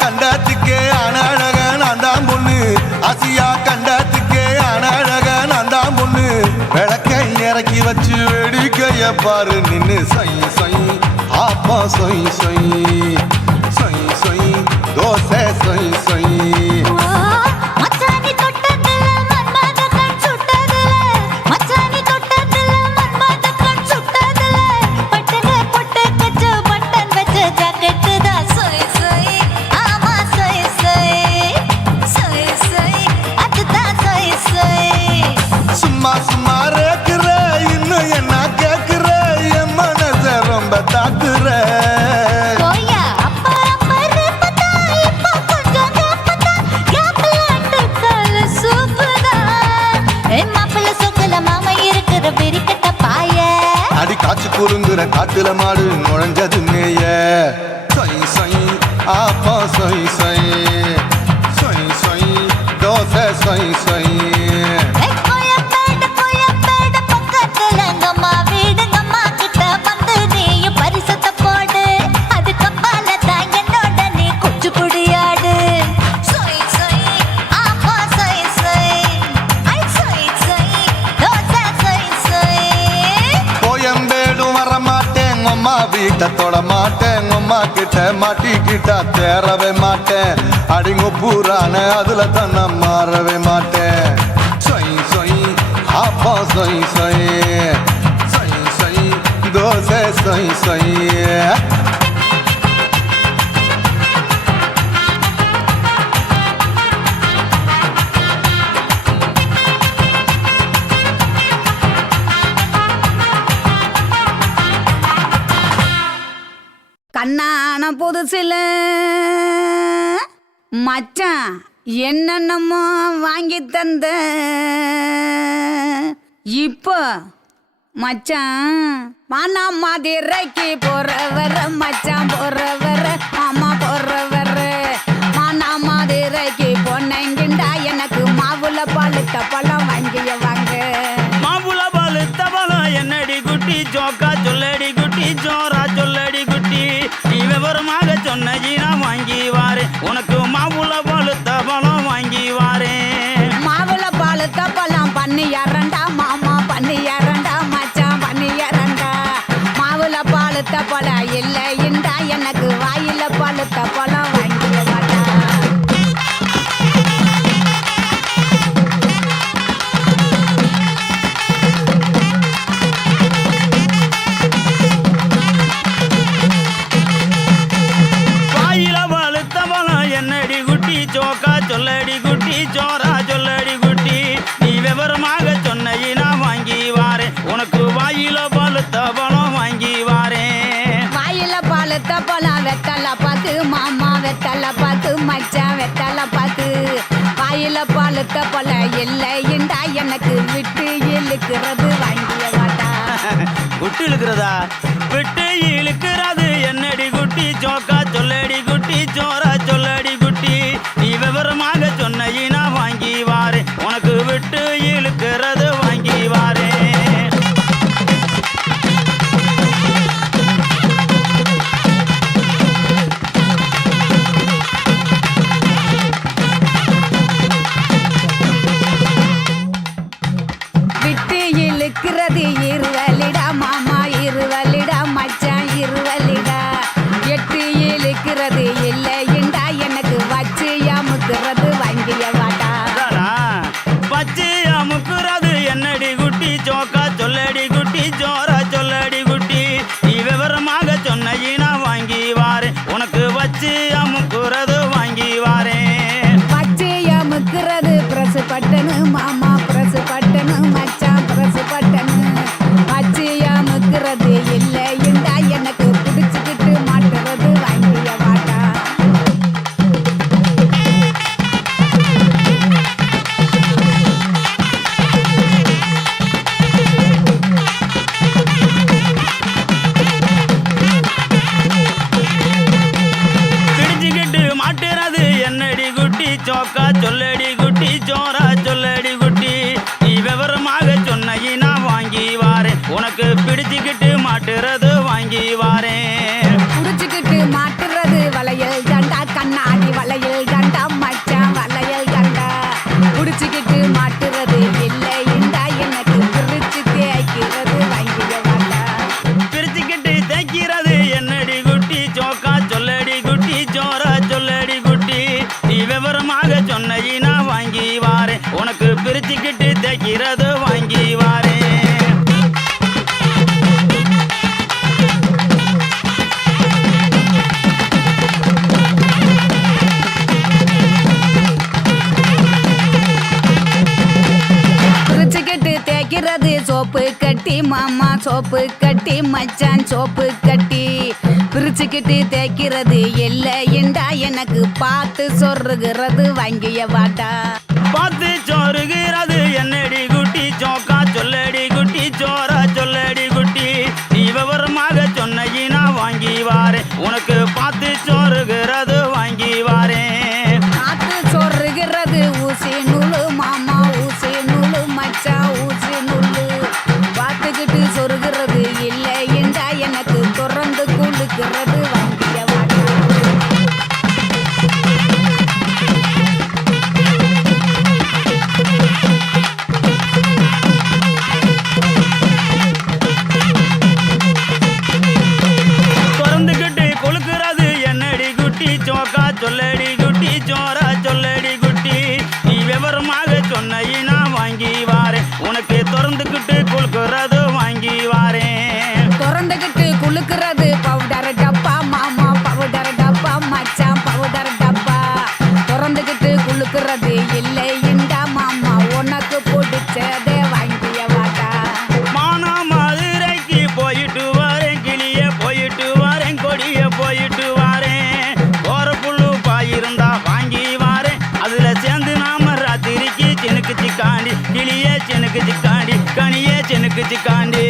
கண்டத்துக்கே அனழக நான் தான் பொண்ணு ஆசியா கண்டத்துக்கே அனழக நான் தான் பொண்ணு விளக்கை இறக்கி வச்சு வேடிக்கைய பாரு நின்னு சொய் சொய் ஆப்பா சொய் சொய் சொய் சொய் தோசை சொய் சொய் சும்மா ரேக்குற இன்னும் என்ன கேக்குற என் மனச ரொம்ப தாக்குற அடி காய்ச்சி குறுங்குற காட்டுல மாடு நுழைஞ்சது மேய சொய் சொய் ஆப்பா சொய் சொய் தோசை சொய் சொய் கோயம்பேடு பக்கத்துல எங்கம்மா வீடுங்கம்மா கிட்ட வந்து நீயும் பரிசத்தை போடு அது கப்பால தான் என்னோட நீ குச்சி புடியாடு சொய் சொய் ஆப்பா சொய் சொய் ஐ சொய் சொய் தோசை சொய் சொய் கோயம்பேடு வர மாட்டேன் அம்மா வீட்டை தொட மாட்டேன் அம்மா கிட்ட மாட்டிக்கிட்டா தேரவே மாட்டேன் அடிங்க பூரான அதுல தான் நான் மாறவே மாட்டேன் சொய் சொய் ஆப்பா சொய் சொய் சொய் சொய் தோசை சொய் சொய் கண்ணான புதுசில மச்சான் என்னென்னமோ வாங்கி தந்த இப்போ மச்சான் மானா மதுரைக்கு போறவர மச்சான் போறவர மாமா போறவர மானா மதுரைக்கு பொன்னங்கிண்டா எனக்கு மாவுல பழுத்த பழம் வாங்கிய வாங்க மாம்புல பழுத்த பழம் என்னடி குட்டி ஜோக்கா சொல்லடி குட்டி ஜோரா சொல்லடி குட்டி நீ விவரமாக சொன்னீனா வாங்கி வாரு உனக்கு மாம்புல பழுத்த பழம் வாங்கி வாரு மாவுல பழுத்த பழம் பண்ணி இரண்டா மாமா பண்ணி இரண்டா மச்சான் பண்ணி இரண்டா மாவுல பழுத்த பழம் இல்லைண்டா எனக்கு வாயில பழுத்த பழம் வாங்கிய வாடா வாயில பழுத்த பழம் என்னடி குட்டி ஜோக்கா சொல்லடி குட்டி ஜோரா சொல்லடி குட்டி நீ விவரமாக சொன்னீனா வாங்கி வாரு உனக்கு வாயில பழுத்த பழம் வாங்கி வாரே வாயில பழுத்த பழம் வெத்தலை பார்த்து மாமா வெத்தலை பார்த்து மச்சான் வெத்தலை பார்த்து வாயில பழுத்த பழம் இல்லைண்டா எனக்கு விட்டு இழுக்கிறது வாங்கிய வாடா விட்டு இழுக்கிறதா விட்டு இழுக்கிறது என்னடி குட்டி ஜோக்கா சொல்லடி குட்டி ஜோரா சொல்லடி குட்டி நீ விவரமாக சொன்னீனா வாங்கி வாரு உனக்கு விட்டு இழுக்கிறது வாங்கி வாரு விட்டு இழுக்கிறது இருவலிடா மாமா இருவலிடா மச்சான் இருவலிடா எட்டு இழுக்கிறது இல்லைண்டா எனக்கு வச்சு அமுக்குறது வாங்கிய வாடா அதானா? பச்சை அமுக்குறது என்னடி குட்டி ஜோக்கா சொல்லடி குட்டி ஜோரா சொல்லடி குட்டி நீ விவரமாக சொன்னீனா வாங்கி வாரு உனக்கு வச்சு அமுக்குறது வாங்கி வாரேன் வச்சு அமுக்குறது பிரசு பட்டனு மாமா பிரசு பட்டனு மச்சான் பிரசு பட்டனு வச்சு அமுக்குறது இல்லைண்டா எனக்கு பிடிச்சிக்கிட்டு மாட்டுறது வாங்கிய வாடா பிடிச்சுக்கிட்டு மாட்டுறது என்னடி குட்டி ஜோக்கா சொல்லடி குட்டி ஜோரா சொல்லடி குட்டி நீ விவரமாக சொன்னீனா வாங்கி வாரேன் உனக்கு பிடிச்சுக்கிட்டு மாட்டுறது வாங்கி வாரேன் புடிச்சுக்கிட்டு மாட்டுறது வளையல் தண்டா கண்ணாடி வளையல் தண்டா மச்சான் வளையல் தண்டா புடிச்சுக்கிட்டு மாட்டுறது இல்லைண்டா எனக்கு பிரிச்சு தேய்க்கிறது வாங்கிய வாடா பிரிச்சுக்கிட்டு தைக்கிறது என்னடி குட்டி ஜோக்கா சொல்லடி குட்டி ஜோரா சொல்லடி குட்டி நீ விவரமாக சொன்னீனா வாங்கி வாரேன் உனக்கு பிரிச்சுக்கிட்டு தைக்கிறது வாங்கி வாரேன் பிரிச்சுக்கிட்டு தேய்க்கிறது சோப்பு கட்டி மாமா சோப்பு கட்டி மச்சான் சோப்பு கட்டி பிரிச்சுக்கிட்டு தேய்க்கிறது இல்லைண்டா எனக்கு பார்த்து சொருகிறது வாங்கிய வாடா பார்த்து சோறுகிறது என்னடி குட்டி ஜோக்கா சொல்லடி குட்டி ஜோரா சொல்லடி குட்டி நீ விவரமாக சொன்னீனா வாங்கி வாரேன் உனக்கு பார்த்து சோறுகிறது வாங்கி வாரேன் பார்த்து சொருகிறது ஊசி போறது இல்லை இந்த மாமா உனக்கு பிடிச்சதே வாங்கிய வாட்டா மானா மதுரைக்கு போயிட்டு வரேன் கிளிய போயிட்டு வரேன் கொடிய போயிட்டு வரேன் போற புல்லு பாயிருந்தா வாங்கி வரேன் அதுல சேர்ந்து நாம ராத்திரிக்கு சினுக்கு சிக்காண்டி கிளிய சினுக்கு சிக்காண்டி கனிய சினுக்கு சிக்காண்டி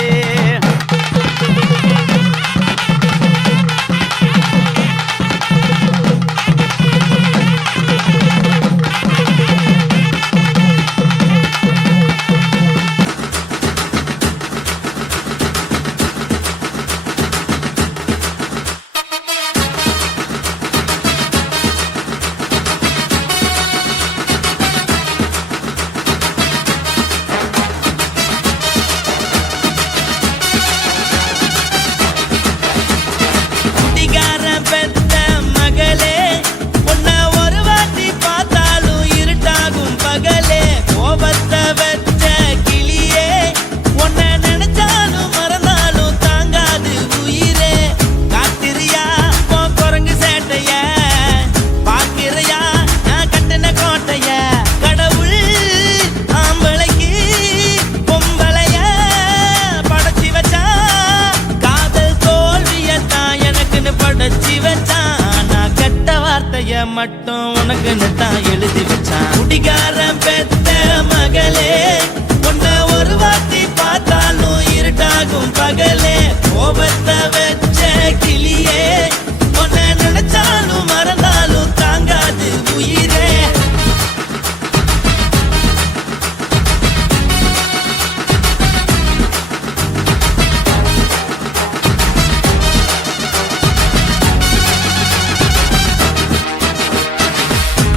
மட்டும் உனக்குன்னு தான் எழுதி வச்சான் குடிகாரன் பெத்த மகளே உன்னை ஒரு வாட்டி பார்த்தாலும் இருட்டாகும் பகலே கோபத்தை வச்ச கிளியே உன்னை நினைச்சாலும் மறந்தாலும் தாங்காது உயிரே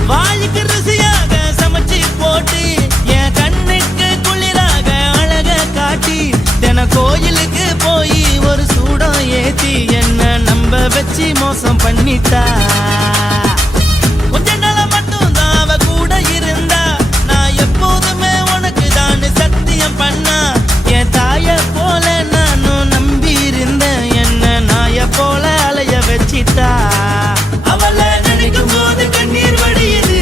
வாய்க்கு ருசியாக சமைச்சு போட்டு என் கண்ணுக்கு குளிராக அழக காட்டி தின கோயிலுக்கு போய் ஒரு சூடம் ஏத்தி என்ன நம்ப வச்சு மோசம் பண்ணிட்டா கொஞ்ச நாள மட்டும் தான் அவ கூட இருந்தா நான் எப்போதுமே உனக்கு தான் சத்தியம் பண்ணா என் தாய போல நானும் நம்பி இருந்தேன் என்ன நாய போல அலைய வச்சிட்டா அவளை நினைக்கும் போது கண்ணீர் வடியுது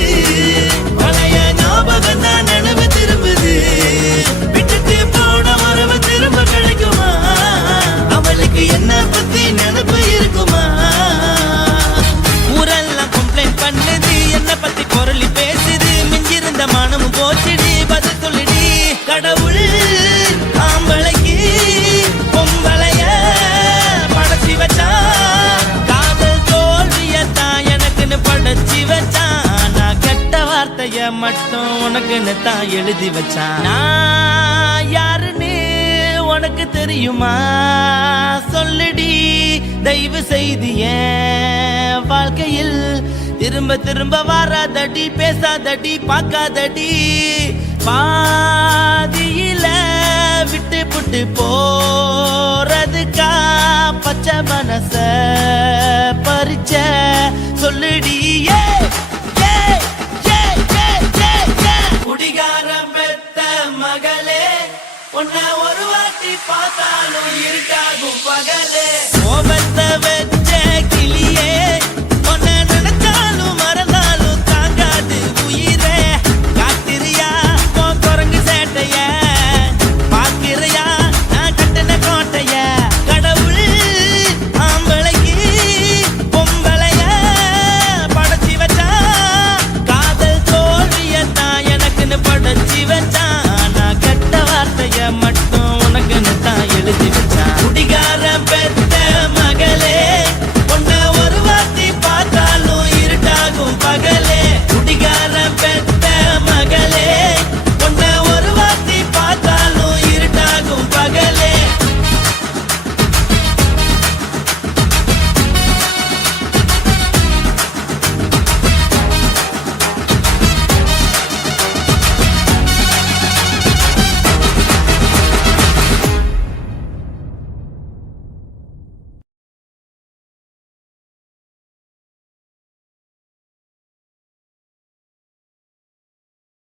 பழைய ஞாபகம் தான் நினைவு திரும்புது விட்டுட்டு போன உறவு திரும்ப கிடைக்குமா அவளுக்கு என்ன பத்தி நினைப்பு இருக்குமா ஊரெல்லாம் கம்ப்ளைண்ட் பண்ணுது என்ன பத்தி பொருளி பேசுது மிஞ்சிருந்த மனமும் போச்சுடி பதில் சொல்லிடி கடவுள் ஆம்பளைக்கு பொம்பளைய படைச்சி வச்சா படைச்சி வச்சான் நான் கெட்ட வார்த்தைய மட்டும் உனக்குன்னு தான் எழுதி வச்சான் நான் யாருன்னு உனக்கு தெரியுமா சொல்லுடி தயவு செய்து என் வாழ்க்கையில் திரும்ப திரும்ப வராதடி பேசாதடி பார்க்காதடி பாதியில விட்டு புட்டு போறதுக்கா பச்சை மனச பறிச்ச சொல்லுடி குடிகாரம் பெத்த மகளே உன்னை ஒரு வாட்டி பார்த்தாலும் இருக்காகும் பகலே